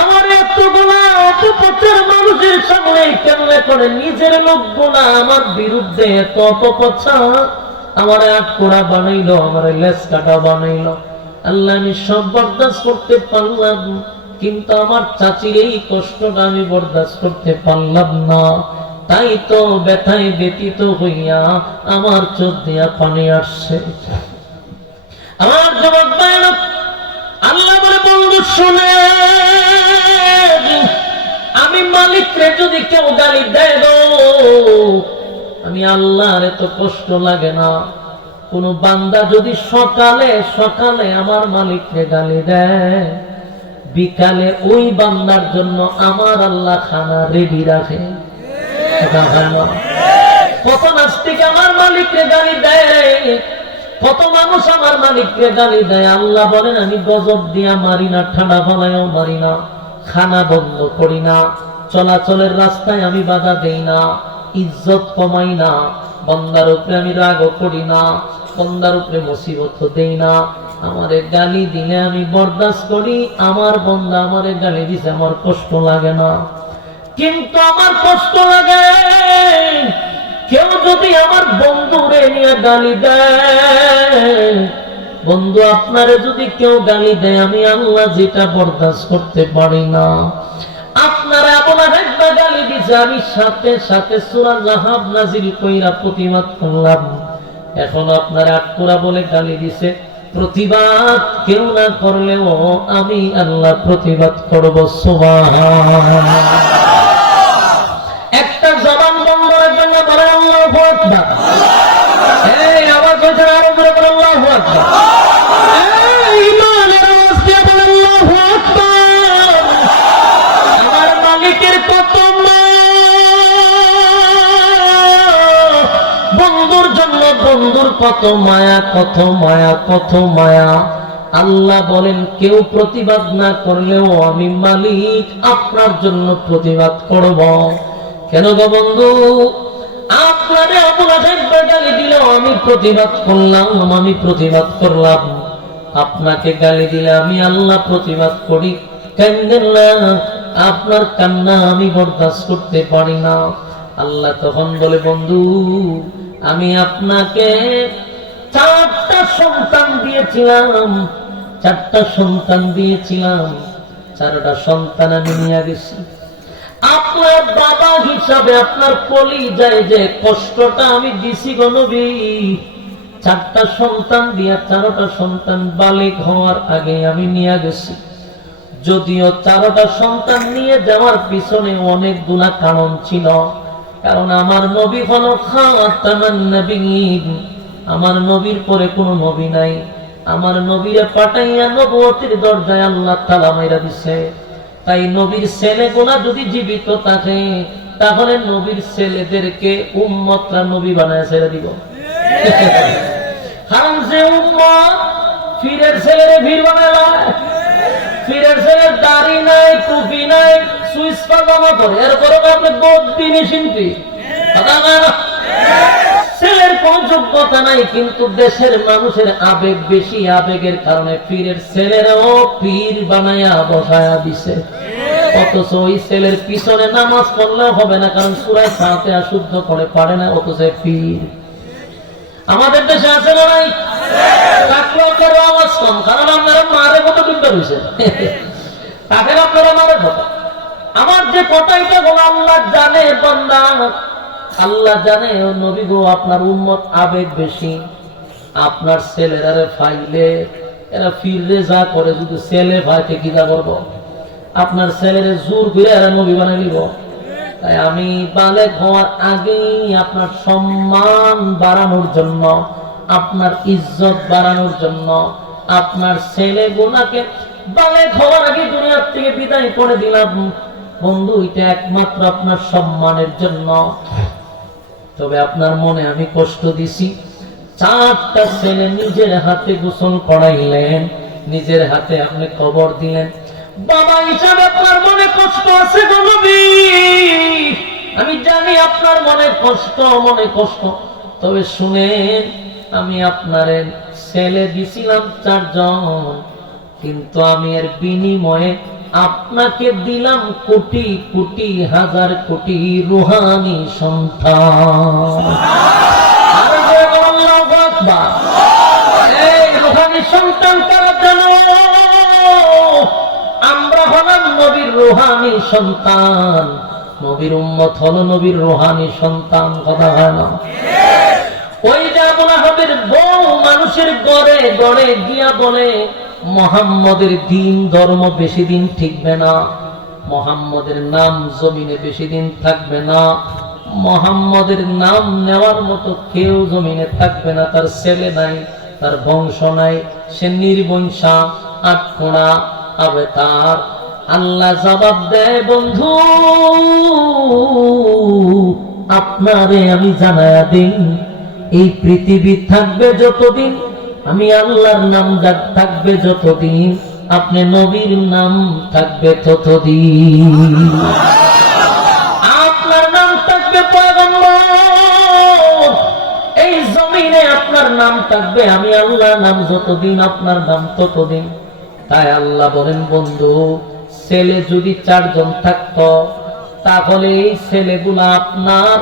আমার এতগুলা অপপ্রচার মানুষের সামনে কেমনে করে নিজের লোকগুলা আমার বিরুদ্ধে এত অপপ্রচার, আমার আটপোড়া বানাইলো, আমার লেজ কাটা বানাইলো। আল্লাহ, আমি সব বরদাস্ত করতে পারলাম, কিন্তু আমার চাচির এই কষ্টটা আমি বরদাস্ত করতে পারলাম না। তাই তো ব্যথায় ব্যতীত হইয়া আমার চোখ দিয়া পানি আসছে। আমার জবাব দেয় না। আল্লাহ বলে, বন্ধু শুনে, আমি মালিকরে যদি কেউ গালি দেয় গো, আমি আল্লাহর এত কষ্ট লাগে না। কোন বান্দা যদি সকালে সকালে আমার মালিককে গালি দেয়, বিকালে ওই বান্দার জন্য আমার আল্লাহ খানা রেডি রাখে। কত নাস্তিক আমার মালিককে গালি দেয়, কত মানুষ আমার মালিককে গালি দেয়। আল্লাহ বলেন, আমি গজব দিয়া মারি না, ঠান্ডা ফালাইও মারি না, খানা বন্ধ করি না, চলাচলের রাস্তায় আমি বাধা দেই না, ইজ্জত কমাই না, বন্দার উপরে আমি রাগও করি না, বন্দার উপরে মুসিবত দেই না। আমারে গালি দিলে আমি বরদাস্ত করি, আমার বন্দা আমারে গালি দিছে আমার কষ্ট লাগে না। কিন্তু আমার কষ্ট লাগে কেউ যদি আমার বন্ধুরে নিয়ে গালি দেয়। বন্ধু, আপনারে যদি কেউ গালি দেয়, আমি আল্লাহ যেটা বরদাস্ত করতে পারি না। আপনারা আপনার একবার গালি দিছে, আমি সাথে সাথে সূরা লাহাব নাজিল কইরা প্রতিবাদ করলাম। এখন আপনারা আটপুরা বলে গালি দিছে, প্রতিবাদ কেউ না করলেও আমি আল্লাহ প্রতিবাদ করব। সুবহানাল্লাহ। একটা জবান বন্ধের জন্য আল্লাহু আকবার। এই আওয়াজ হয়েছে আরো জোরে বলেন আল্লাহু আকবার। এই ইমানের আওয়াজ দিয়ে বলেন আল্লাহু আকবার। আমার মালিকের কত বন্ধুর জন্য বন্ধুর কত মায়া, কত মায়া, কত মায়া। আল্লাহ বলেন কেউ প্রতিবাদ না করলেও আমি মালিক আপনার জন্য প্রতিবাদ করব। কেন গো বন্ধু, আপনারে অপরাধের গালি দিল, আমি প্রতিবাদ করলাম, আমি প্রতিবাদ করলাম। আপনাকে গালি দিলে আমি আল্লাহ প্রতিবাদ করি, কান্দেন না, আপনার কান্না আমি বরদাস্ত করতে পারি না। আল্লাহ তখন বলে বন্ধু আমি আপনাকে 4টা সন্তান দিয়েছিলাম, 4টা সন্তান দিয়েছিলাম, 4টা সন্তান আমি নিয়ে গেছি। আপনার বাবা হিসাবে আপনার কলিজায় যে কষ্টটা আমি দিছি গো নবী, 4টা সন্তান দিয়া 4টা সন্তান বালিগ হওয়ার আগে আমি নিয়ে গেছি। যদিও 4টা সন্তান নিয়ে যাওয়ার পিছনে অনেক গুনাহ কারণ ছিল, কারণ আমার নবী হলো খাতামান নবিয়্যিন, আমার নবীর পরে কোনো নবী নাই। আমার নবীরে পাঠাইয়া নবুয়তের দরজায় আল্লাহ তাআলা মাইরা দিছে। তাই নবীর ছেলেগুলা যদি জীবিত থাকে তাহলে নবীর ছেলেদেরকে উম্মতরা নবী বানায় ছেড়ে দিব। কারণ যে উম্মত ফিরের ছেলেরে ভিড় বানায়, ফিরের ছেলের দাড়ি নাই, টুপি নাই, সুইচ পাজামা করে, এরপরে আপনি বদ্দিনী শিল্পী, ছেলের কোন যোগ্যতা নাই, কিন্তু দেশের মানুষের আবেগ বেশি, আবেগের কারণে পীরের ছেলেরাও পীর বানায়া বসায়া দিছে। অথচ ওই ছেলের পিছনে নামাজ পড়লেও হবে না, কারণ সূরা ফাতিহা শুদ্ধ করে পারে না, অথচ পীর। আমাদের দেশে আছে না নাই? আপনার আওয়াজ কম, কারণ আপনারা মারে কত চিন্তা হয়েছে, তাকে আপনারা মারে কথা। আমার যে কথা এটা বলো আল্লাহ জানে বান্দা, আল্লাহ জানে ও নবী গো আপনার উম্মত আবেগ বেশি। আপনার ছেলেরা ফাইলে এরা ফিররে যা করে, যদি ছেলে ভাইকে কি যা করবো, আপনার ছেলেরে জোর করে এরা নবী বানিয়ে দিব। তাই আমি বালেগ হওয়ার আগেই আপনার সম্মান বাড়ানোর জন্য, আপনার ইজ্জত বাড়ানোর জন্য, আপনার ছেলে গুনাকে বালেগ হওয়ার আগে দুনিয়ার থেকে বিদায় করে দিলাম। বন্ধু এটা একমাত্র আপনার সম্মানের জন্য। তবে আপনার মনে আমি কষ্ট দিছি। 4টা ছেলে নিজের হাতে গোসল করাইলেন, নিজের হাতে আপনি কবর দিলেন। বাবা হিসাবে আপনার মনে কষ্ট আছে গো নবী, আমি জানি আপনার মনে কষ্ট। তবে শুনেন, আমি আপনার ছেলে দিছিলাম 4 জন, কিন্তু আমি এর বিনিময়ে আপনাকে দিলাম কোটি কোটি হাজার কোটি রুহানি সন্তান। আল্লাহু আকবার। এই রুহানি সন্তান কারা জানো? আমরা হলাম নবীর রুহানি সন্তান, নবীর উম্মত হলো নবীর রুহানি সন্তান। কথা হয় না? ওই যে আবু লাহাবের বউ মানুষের গড়ে গড়ে গিয়া বলে মুহাম্মদের দিন ধর্ম বেশি দিন টিকবে না, মুহাম্মদের নাম জমিনে বেশি দিন থাকবে না, মুহাম্মদের নাম নেওয়ার মতো কেউ জমিনে থাকবে না। তার ছেলে নাই, তার বংশ নাই, সে নির্বংশা, আটকোড়া হবে তার। আল্লাহ জবাব দেয় বন্ধু আপনারে আমি জানায়া দিই, এই পৃথিবী থাকবে যতদিন, আমি আল্লাহর নাম থাকবে যতদিন, আপনি নবীর নাম থাকবে ততদিন। আপনার নাম থাকবে পয়গম্বর, এই জমিনে আপনার নাম থাকবে, আমি আল্লাহর নাম যতদিন, আপনার নাম ততদিন। তাই আল্লাহ বলেন বন্ধু ছেলে যদি 4 জন থাকতো তাহলে এই ছেলেগুলা আপনার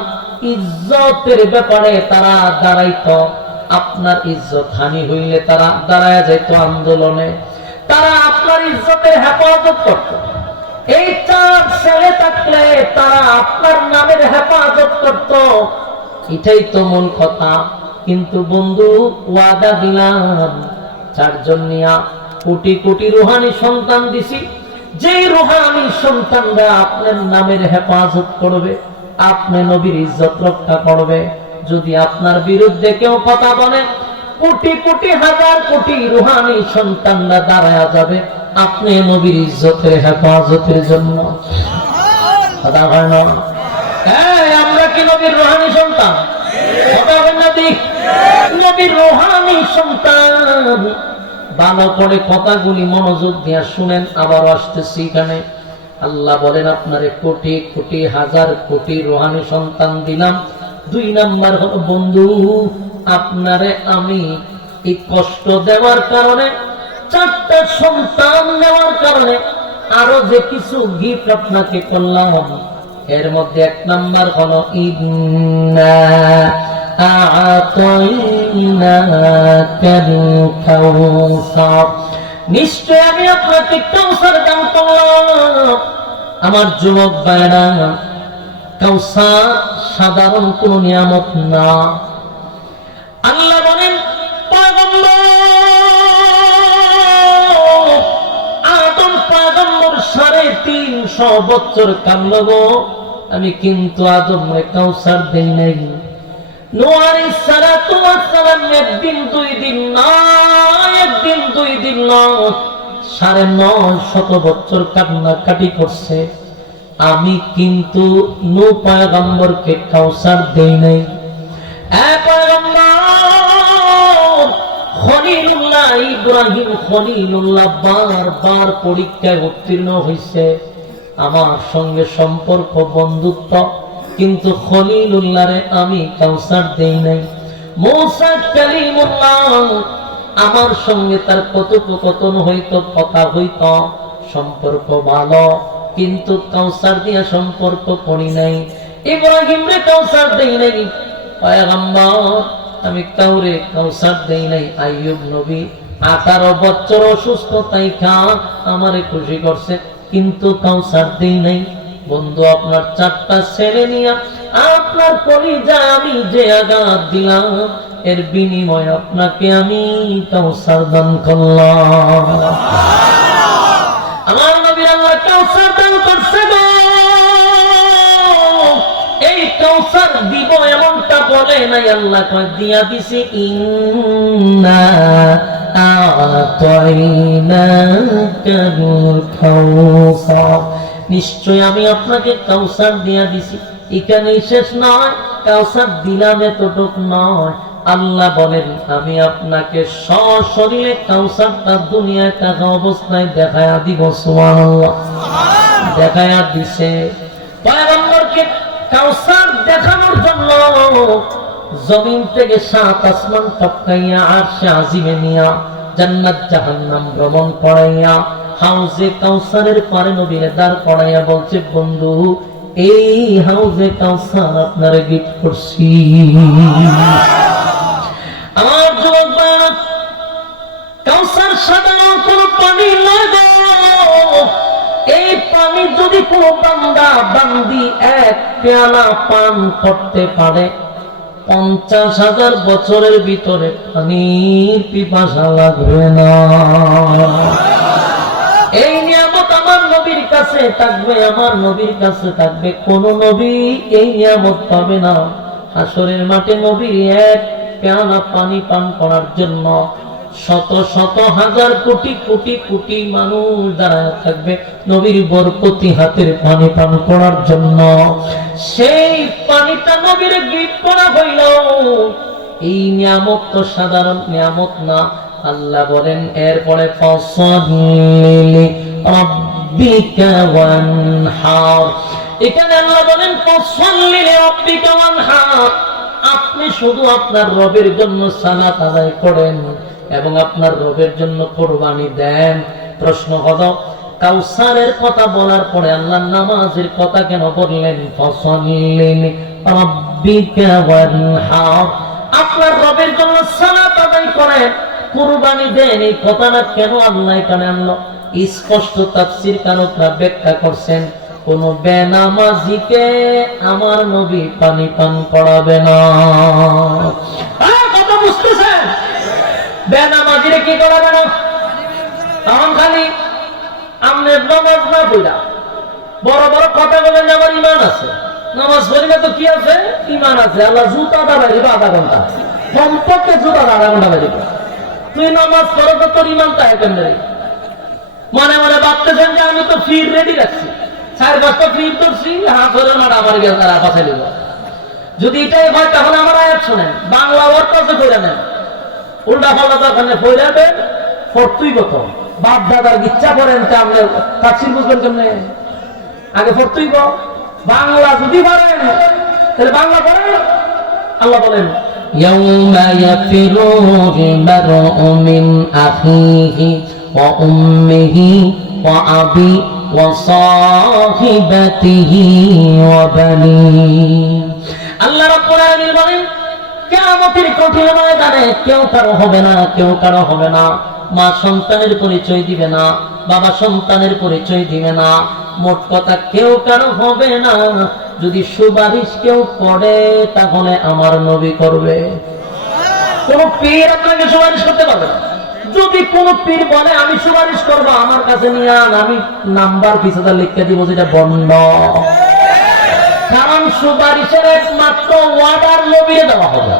ইজ্জতের ব্যাপারে তারা দাঁড়াইতো, আপনার ইজ্জত হানি হইলে তারা দাঁড়ায় যাইতো আন্দোলনে, তারা আপনার ইজ্জতের হেফাজত করত। এই 4 ছেলে থাকলে তারা আপনার নামের হেফাজত করত। এটাই তো মূল কথা। কিন্তু বন্ধু ওয়াদা দিলাম 4 জন নিয়া কোটি কোটি রুহানি সন্তান দিছি, যেই রুহানি সন্তানরা আপনার নামের হেফাজত করবে, আপনি নবীর ইজ্জত রক্ষা করবে। যদি আপনার বিরুদ্ধে কেউ কথা বলে, কোটি কোটি হাজার কোটি রুহানি সন্তানরা দাঁড়ায়া যাবে আপনি নবীর ইজ্জতের হেফাজতের জন্য। কথা হয় না? আমরা কি নবীর রুহানি সন্তান? কথা বলেন না দিক, নবীর রুহানি সন্তান। ভালো করে কথাগুলি মনোযোগ দিয়ে শুনেন। আবার আসতেছি এখানে। আল্লাহ বলেন আপনারে কোটি কোটি হাজার কোটি রুহানি সন্তান দিলাম। 2 নাম্বার হলো বন্ধু, আপনারে আমি এই কষ্ট দেওয়ার কারণে, 4টা সন্তান দেওয়ার কারণে আরো যে কিছু গিফট আপনাকে করলাম, এর মধ্যে 1 নাম্বার হলো ইন্না আ'তাইনাকাল কাউসার, নিশ্চয় আমি আপনাকে কাউসার দান করলাম। আমার যুবক ভাইরা, কাউসার সাধারণ কোন নিয়ামত না। আল্লাহ বলেন আদম পয়গম্বর 350 বছর কামল, আমি কিন্তু আদমকে কাউসার দেই নাই। নূহ আলাইহিস সালাতু ওয়াস সালাম একদিন 2 দিন নয়, একদিন 2 দিন নয়, 950 বছর কান্নাকাটি করছে। আমি কিন্তু নূহ পয়গম্বরকে কাউসার দেই নাই। খলিলুল্লাহ ইব্রাহিম খলিলুল্লাহ বারবার পরীক্ষায় উত্তীর্ণ হয়েছে, আমার সঙ্গে সম্পর্ক বন্ধুত্ব, কিন্তু খলিলুল্লাহরে আমি কাউসার দেই নাই। মূসা কালিমুল্লাহ, আমার সঙ্গে তার কথোপকথন হইতো, কথা হইতো, সম্পর্ক ভালো, কিন্তু কাউসার দিয়া সম্পর্ক করি নাই। ইব্রাহিম রে কাউসার দেই নাই। পয়গম্বর আমি কাউরে কাউসার দেই নাই। আইয়ুব নবী 18 বছর অসুস্থতায় আমারে খুশি করছে, কিন্তু কাউসার দেই নাই। বন্ধু, আপনার 4টা ছেলে নিয়া আপনার কলিজায় আমি যে আঘাত দিলাম, এর বিনিময়ে আপনাকে আমি কাউসার দান করলাম। আমার নবীর আল্লাহ কাউসার দান করছে গো। এই কাউসার দিব এমনটা বলে নাই, আল্লাহ কয় দিয়া দিছি ইন্না আ'তাইনাকাল কাউসার, নিশ্চয় আমি আপনাকে কাউসার দিয়া দিছি। এখানেই শেষ নয়, কাউসার দিলাম এতটুক নয়। আল্লাহ বলেন আমি আপনাকে সশরীরে কাউসারটা দুনিয়ায় থাকা অবস্থায় দেখায়া দিব। সুবহানাল্লাহ। দেখায়া দিছে। পয়গম্বরকে কাউসার দেখানোর জন্য জমিন থেকে 7 আসমান টপকাইয়া আরশে আজিমে নিয়া জান্নাত জাহান্নাম ভ্রমণ করাইয়া হাউজে কাউসারের পারে নবীরে দাঁড় করাইয়া বলছে, বন্ধু এই হাউজে কাউসার আপনারে গিফট করছি। আমার যুবক ভাইরা, কাউসার সাধারণ কোন পানি নয়। এই পানি যদি কোন বান্দা বান্দি 1 পেয়ালা পান করতে পারে, 50,000 বছরের ভিতরে পানির পিপাসা লাগবে না। এই নিয়ামত আমার নবীর কাছে থাকবে, আমার নবীর কাছে থাকবে। কোন নবী এই নিয়ামত পাবে না। হাসরের মাঠে নবীর 1 পেয়ালা পানি পান করার জন্য শত শত হাজার কোটি কোটি কোটি মানুষ দাঁড়ায় থাকবে নবীর বরকতি হাতের পানি পান করার জন্য। সেই পানিটা নবীর গিফট করা হইল। এই নিয়ামত তো সাধারণ নিয়ামত না। আল্লাহ বলেন এরপরে ফাসাল্লি রাব্বিকা ওয়ানহার, এখানে আল্লাহ বলেন ফাসাল্লি রাব্বিকা ওয়ানহার, আপনি শুধু আপনার রবের জন্য সালাত আদায় করেন এবং আপনার রবের জন্য কুরবানি দেন। প্রশ্ন হলো কাউসারের কথা বলার পরে আল্লাহ নামাজের কথা কেন বললেন? ফাসাল্লি রাব্বিকা ওয়ানহার, আপনার রবের জন্য সালাত আদায় করেন, কুরবানি দেন, এই কথাটা কেন আল্লাহ এখানে আনলো? স্পষ্ট তাফসীর কারকরা ব্যাখ্যা করছেন, কোন বেনামাজিকে আমার নবী পানি পান করাবে না। কথা বুঝতেছেন? বেনামাজিরে কি করাবে না? তখন খালি আমনে নামাজ না পড়া বড় বড় কথা বলেন আমার ঈমান আছে, নামাজ পড়িবে তো কি আছে, ইমান আছে। আল্লাহ জুতা দাঁড়াইবে আধা ঘন্টা, কমপক্ষে জুতা আধা ঘন্টা বাড়িবে। তুই নামাজ পড়ো তো তোর ইমান তাই কেমনে? মনে মনে ভাবতেছেন যে আমি তো ফির রেডি রাখছি, 4-5টা ফির করছি, হাত ধরে মারা আমার গেছে তারা পাশে নিল। যদি এটাই হয় তাহলে আমার আয়াত শোনেন, বাংলা ওর কাছে করে নেন, উল্টা পাল্টা দরকার পড়াবেন, পড়তুই কত বাপ দাদার ইচ্ছা করেন আপনি তাফসীর বুঝবেন কেমনে? আগে পড়তুই কো বাংলা যদি পারেন তাহলে বাংলা পড়েন। আল্লাহ বলেন ইয়াউমা ইয়াফিরুল মারউ মিন আখিহি ওয়া উম্মিহি ওয়া আবি ওয়া সাহিবাতিহি ওয়া বানিহি। আল্লাহ রাব্বুল আলামিন বলেন কিয়ামতের কঠিন ময়দানে কেউ কারো হবে না, কেউ কারো হবে না। মা সন্তানের পরিচয় দিবে না, বাবা সন্তানের পরিচয় দিবে না, মোট কথা কেউ কারো হবে না। যদি সুপারিশ কেউ করে তাহলে আমার নবী করবে। কোন পীর আপনাকে সুপারিশ করতে পারবে না। যদি কোন পীর বলে আমি সুপারিশ করবো, আমার কাছে নিয়ে আন, আমি নাম্বার পিছনে লিখে দিব, যেটা বন্ধ। কারণ সুপারিশের একমাত্র ওয়ার্ডার নবী দেওয়া হবে।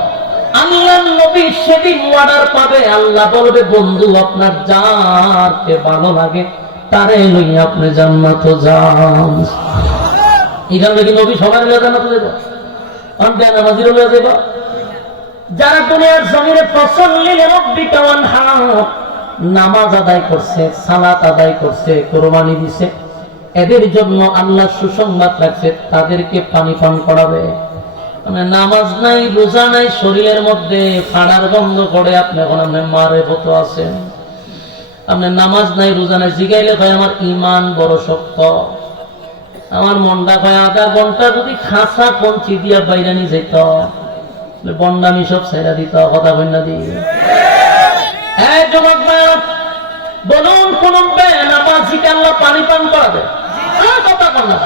আল্লাহ নবী সেদিন ওয়ার্ডার পাবে, আল্লাহ বলবে বন্ধু আপনার যাকে ভালো লাগে তারে লইয়া আপনি জান্নাতে যান। এখানে কি নবী সবার লইয়া জান্নাতে যাবে? অন্যায় নামাজির লইয়া যাবে। যারা দুনিয়ার জমিনে ফসল্লি লিরাব্বিকা ওয়ানহার নামাজ আদায় করছে, সালাত আদায় করছে, কুরবানি দিছে, এদের জন্য আল্লাহ সুসংবাদ রাখছে, তাদেরকে পানি পান করাবে। মানে নামাজ নাই, রোজা নাই, শরীরের মধ্যে ফাড়ার গন্ধ করে আপনি এখন আপনি মারে হতো আছেন। আপনার নামাজ নাই, রোজা নাই, জিগাইলে ভাই আমার ইমান বড় শক্ত, আমার মনটা ভাই আধা ঘন্টা যদি খাসা পঞ্চি দিয়া বাইরে নিয়ে যেত, বন্ডামি সব ছেড়া দিত, কথা বন্যা দিয়ে। যুবক ভাই বলুন, কোন নামাজিকে আল্লাহ পানি পান করাবে? কথা কন না,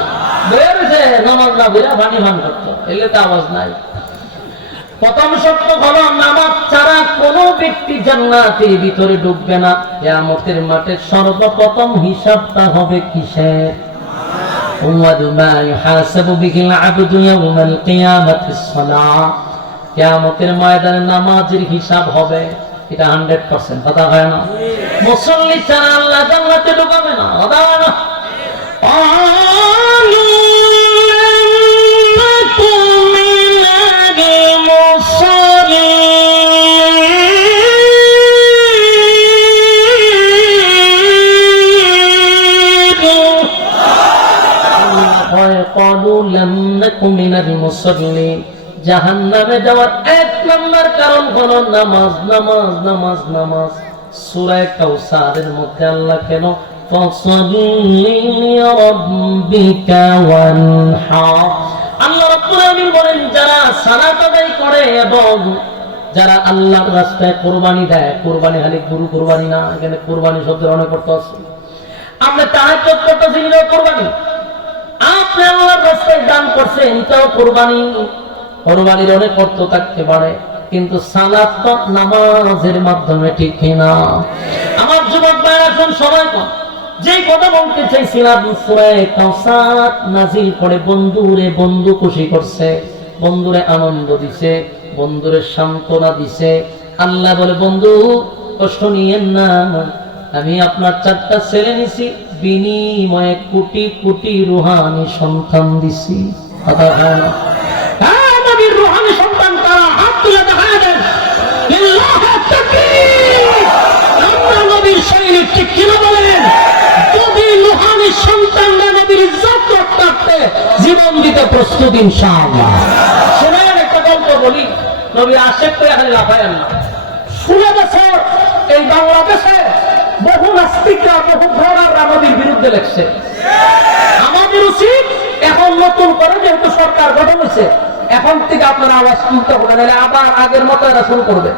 বেরোছে নামাজ না বেরা পানি পান করতো, এলে তো আওয়াজ নাই। প্রথম সত্য হলো নামাজ ছাড়া কোন ব্যক্তি জান্নাতের ভিতরে ঢুকবে না। কিয়ামতের মাঠে সর্বপ্রথম হিসাবটা হবে কিসের? মা ইউহাসাবু বিহিল আবদু ইয়াউমাল কিয়ামাতিস সালাহ। কিয়ামতের ময়দানে নামাজের হিসাব হবে, এটা 100%। কথা হয় না? মুসল্লি ছাড়া আল্লাহ জান্নাতে ঢুকাবে না। কথা হয় না? জাহান্নামে যাওয়ার 1 নম্বর কারণ হলো নামাজ, নামাজ, নামাজ, নামাজ। সূরা কাউসারের মধ্যে আল্লাহ কেন আল্লাহ রাব্বুল আলামিন বলেন যারা সালাত আদায় করে এবং যারা আল্লাহর রাস্তায় কুরবানি দেয়, কুরবানি খালি গরু কুরবানি না, এখানে কুরবানি শব্দের অনেক অর্থ আছে। আপনি তাহাজ্জুদ করতেছেন, এটাও কুরবানি। আপনি আল্লাহর রাস্তায় দান করছেন, এটাও কুরবানি। কুরবানির অনেক অর্থ থাকতে পারে, কিন্তু সালাত তো নামাজের মাধ্যমে, ঠিক কিনা? আমার যুবক ভাইরা এখন সবাই যে কথা বলতে চাইছিলাম, সূরা কাউসার নাজিল করে বন্ধুরে বন্ধু খুশি করছে, বন্ধুরে আনন্দ দিছে, বন্ধুরে সান্ত্বনা দিছে। আল্লাহ বলে বন্ধু কষ্ট নিয়েন না, আমি আপনার 4টা ছেলে নিছি, বিনিময়ে কোটি কোটি রুহানি সন্তান দিছি। কথা হয় না? নবীর রুহানি সন্তান কারা? হাত তুলে দেখা দেন। আল্লাহু তাকবীর। আমরা নবীর সৈনিক, ঠিক কিনা বলেন? যদি রুহানি সন্তানরা নবীর ইজ্জত করতে জীবন দিতে প্রস্তুত ইনশাআল্লাহ। শুনেন একটা গল্প বলি, নবী আশেক করে এখানে লাফায় না। 16 বছর এই বাংলাদেশে বহু নাস্তিকরা, বহু ভ্রমাররা নবীর বিরুদ্ধে লেখছে। আমাদের উচিত এখন নতুন করে, যেহেতু সরকার গঠন হয়েছে, এখন থেকে আপনারা আওয়াজ তুলতে হবে, নাহলে আবার আগের মতো এরা শুরু করবে।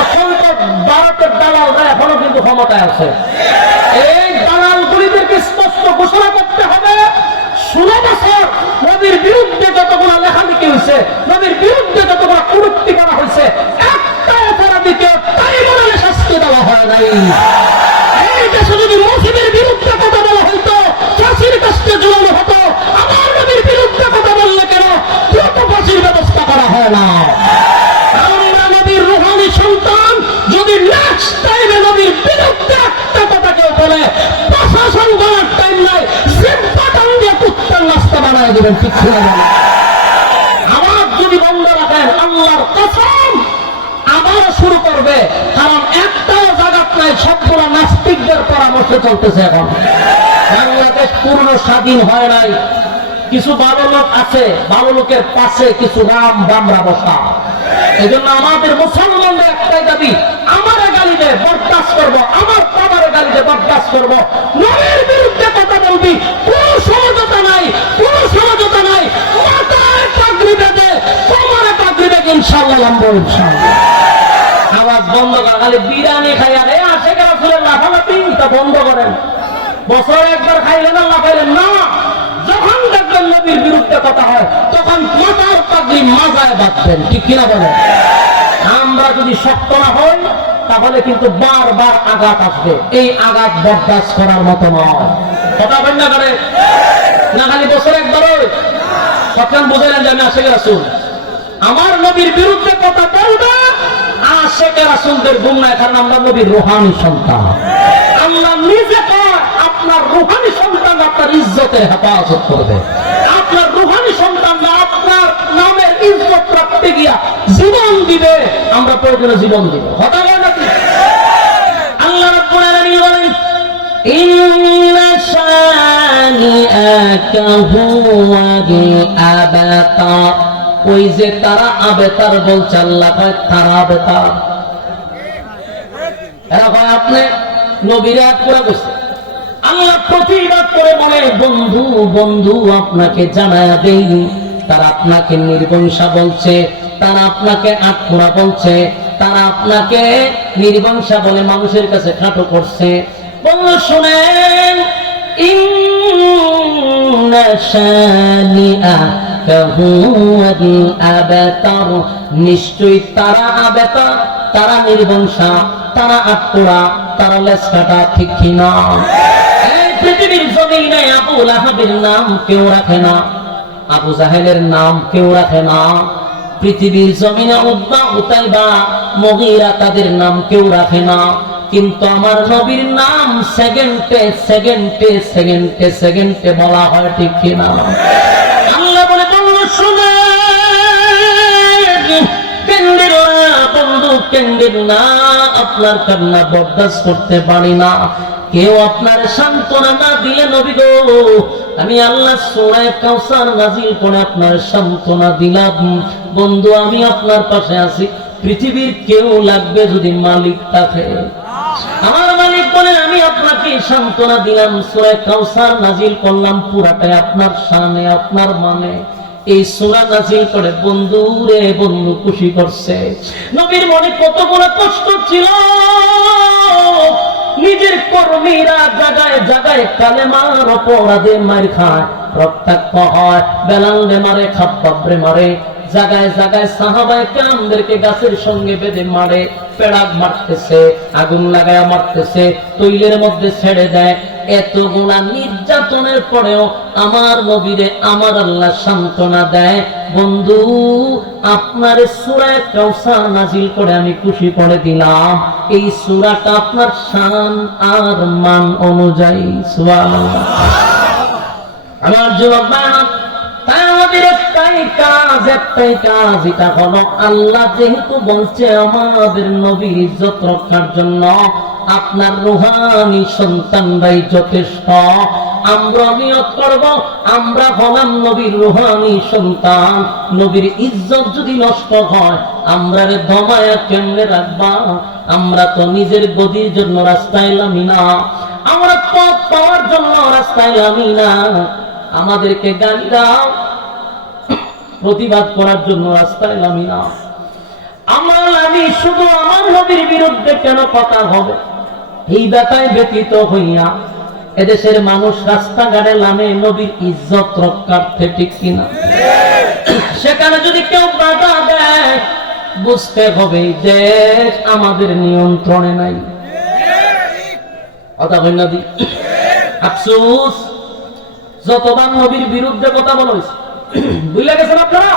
অসংখ্য ভারতের দালালরা এখনো কিন্তু ক্ষমতায় আছে। এই দালালগুলিদেরকে স্পষ্ট ঘোষণা করতে হবে, 16 বছর নবীর বিরুদ্ধে যতগুলো লেখালেখি হয়েছে, নবীর বিরুদ্ধে যতগুলো কুরুক্তি করা হয়েছে, একটা অপরাধীকে তাই বলে শাস্তি দেওয়া হয় নাই। এই দেশে যদি মুসলিমের বিরুদ্ধে কথা বলা হইতো, ফাঁসির কাছে ঝুলানো হতো। আমার নবীর বিরুদ্ধে কথা বললে বলেন ঠিক ছিল না? আওয়াজ যদি বন্ধ রাখেন আল্লাহর কসম আবারও শুরু করবে, কারণ একটাও জায়গাত নাই, সবগুলো নাস্তিকদের পরামর্শে চলতেছে। এখন বাংলাদেশ পূর্ণ স্বাধীন হয় নাই, কিছু ভালো লোক আছে, ভালো লোকের পাশে কিছু রাম বামরা বসা। এই জন্য আমাদের মুসলমানদের একটাই দাবি, আমার গালিতে বরদাস্ত করবো, আমার বাবার গালিতে বরদাস্ত করবো। নবীর বিরুদ্ধে কথা বলবি, কোন সমঝোতা নাই, কোন সমঝোতা নাই। মাথায় পাগড়ি বেঁধে, কোমরে পাগড়ি বেঁধে ইনশাআল্লাহ নামবো, ইনশাআল্লাহ। আওয়াজ বন্ধ করা, খালি বিরিয়ানি খাইয়া রে আশেখ রাসূলের লাফালাফি তা বন্ধ করেন। বছর একবার খাইলেন আর লাফাইলেন না। যখন দেখবেন নবীর বিরুদ্ধে কথা হয়, তখন মাথার পাগড়ি মাজায় বাঁধবেন, ঠিক কিনা বলেন? আমরা যদি শক্ত না হই, তাহলে কিন্তু বারবার আঘাত আসবে। এই আঘাত বরদাস্ত করার মতো নয়। কথা বলেন না করে না, খালি বছর একবার কখন বুঝাইলেন যে আমি আশেখ রাসূল, আমার নবীর বিরুদ্ধে কথা বলবে, আশেখ রাসূলদের গুনাহ, কারণ আমরা নবীর রূহানি সন্তান। আল্লাহ নিজে কয় আপনার রূহানি সন্তান আপনার ইজ্জতের হেফাজত করবে। আপনার রূহানি সন্তান না আপনার নামের ইজ্জত রাখতে গিয়া জীবন দিবে, আমরা প্রয়োজনে জীবন দিব। কথা বলেন নাকি? আল্লাহ রাব্বুল আলামিন বলেন ইন্না শানিআকা হুয়াল আবতার। ওই যে তারা আবেতার বলছে, আল্লাহ কয় তারা আবেতার। এরা কয় আপনি নবীর এক করে বসে। আল্লাহ প্রতিবাদ করে বলে বন্ধু বন্ধু আপনাকে জানায়া দেই, তারা আপনাকে নির্বংশা বলছে, তারা আপনাকে আটখোড়া বলছে, তারা আপনাকে নির্বংশা বলে মানুষের কাছে খাটো করছে। বন্ধু শুনেন, ইন্না শানিআকা হুয়াল আবতার। নিশ্চয়ই তারা আবেতার, তারা নির্বংশা, তারা আটখোড়া, তারা লেজ কাটা, ঠিক কিনা? এই পৃথিবীর জমিনে আবু লাহাবের নাম কেউ রাখে না, আবু জাহেলের নাম কেউ রাখে না। পৃথিবীর জমিনে উতবা উতাইবা মুগীরা তাদের নাম কেউ রাখে না, কিন্তু আমার নবীর নাম সেকেন্ডে সেকেন্ডে সেকেন্ডে সেকেন্ডে বলা হয়, ঠিক কিনা? আল্লাহ বলে বন্ধু শুনে, বন্ধু কেন্দ্রের না, আপনার কান্না বরদাস্ত করতে পারি না। কেউ আপনার সান্ত্বনা না দিলে নবী গো, আমি আল্লাহ সূরা কাউসার নাজিল করে আপনার সান্ত্বনা দিলাম। বন্ধু আমি আপনার পাশে আছি, পৃথিবীর কেউ লাগবে যদি মালিক থাকে। আমার মালিক বলে আমি আপনাকে সান্ত্বনা দিলাম, সূরা কাউসার নাজিল করলাম, পুরাটাই আপনার শানে, আপনার মানে। এই সূরা নাজিল করে বন্ধু রে বন্ধু খুশি করছে। নবীর মনে কতগুলো কষ্ট ছিল, নিজের কর্মীরা জায়গায় জায়গায় কালেমার অপরাধে মার খায়, রক্তাক্ত হয়, বেলালে মারে, খাব্বাবরে মারে, জায়গায় জায়গায় সাহাবায়ে কেরামদেরকে গাছের সঙ্গে বেঁধে মারে, পেড়াক মারতেছে, আগুন লাগায়া মারতেছে, তৈলের মধ্যে ছেড়ে দেয়। এত গুনাহ নির্যাতনের পরেও আমার নবীরে আমার আল্লাহ সান্ত্বনা দেয়, বন্ধু আপনার সূরা কাউসার নাজিল করে আমি খুশি করে দিলাম। এই সূরাটা আপনার শান আর মান অনুযায়ী। সুবহানাল্লাহ। আমার যুবক ভাইরা, তাই আমাদের একটাই কাজ, এটা হলো আল্লাহ যেহেতু বলছে আমাদের নবীর ইজ্জত রক্ষার জন্য আপনার রূহানি সন্তানরাই যথেষ্ট। আমরা নিয়ত করব, আমরা হলাম নবীর রূহানি সন্তান। নবীর ইজ্জত যদি নষ্ট হয়, আমরা দমায়া কেমনে রাখবা? আমরা তো নিজের গদির জন্য রাস্তায় নামি না, আমরা পথ পাওয়ার জন্য রাস্তায় নামি না, আমাদেরকে গালি দাও প্রতিবাদ করার জন্য রাস্তায় নামি না। আমরা নামি শুধু আমার নবীর বিরুদ্ধে কেন কথা হবে, এই ব্যাপারে ব্যতীত হইয়া এদেশের মানুষ রাস্তাঘাটে নামে নবীর ইজ্জত রক্ষার্থে, ঠিক কিনা? সেখানে যদি কেউ বাধা দেয়, বুঝতে হবে দেশ আমাদের নিয়ন্ত্রণে নাই। কথা বল নবী। আফসোস, যতবার নবীর বিরুদ্ধে কথা বলা হয়েছে, বুঝলে গেছেন আপনারা?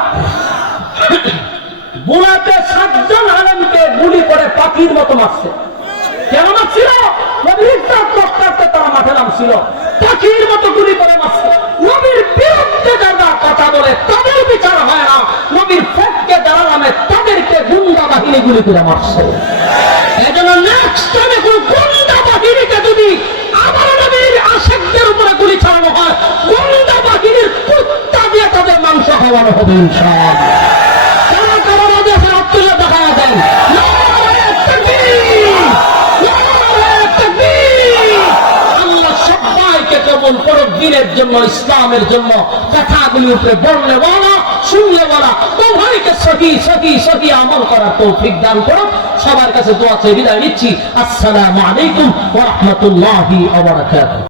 বুলাতে 7 জন আলেমকে গুলি করে পাখির মতো মারছে। কেন মারছিল? নবীর ইজ্জত রক্ষার্থে তারা মাঠে নামছিল, পাখির মতো গুলি করে মারছে। নবীর বিরুদ্ধে যারা গুলি করে মারছে। এজন্য নেক্সট টাইমে কোন গুন্ডা বাহিনীকে যদি আমার নবীর আশিকদের উপরে গুলি চালানো হয়, গুন্ডা বাহিনীর কুত্তা দিয়ে তাদের মাংস খাওয়ানো হবে ইনশাআল্লাহ। কারণ কারণ দেশের আত্মীয় দেখা দেন আল্লাহ সবাইকে কবুল করুক দিনের জন্য, ইসলামের জন্য। কথাগুলি উপরে বললে বলা, শুনলে বলা, উভয়কে সহি সহি সহি আমল করার তৌফিক দান করুক। সবার কাছে দোয়া চেয়ে বিদায় নিচ্ছি। আসসালামু আলাইকুম ওয়া রাহমাতুল্লাহি ওয়া বারাকাতুহু।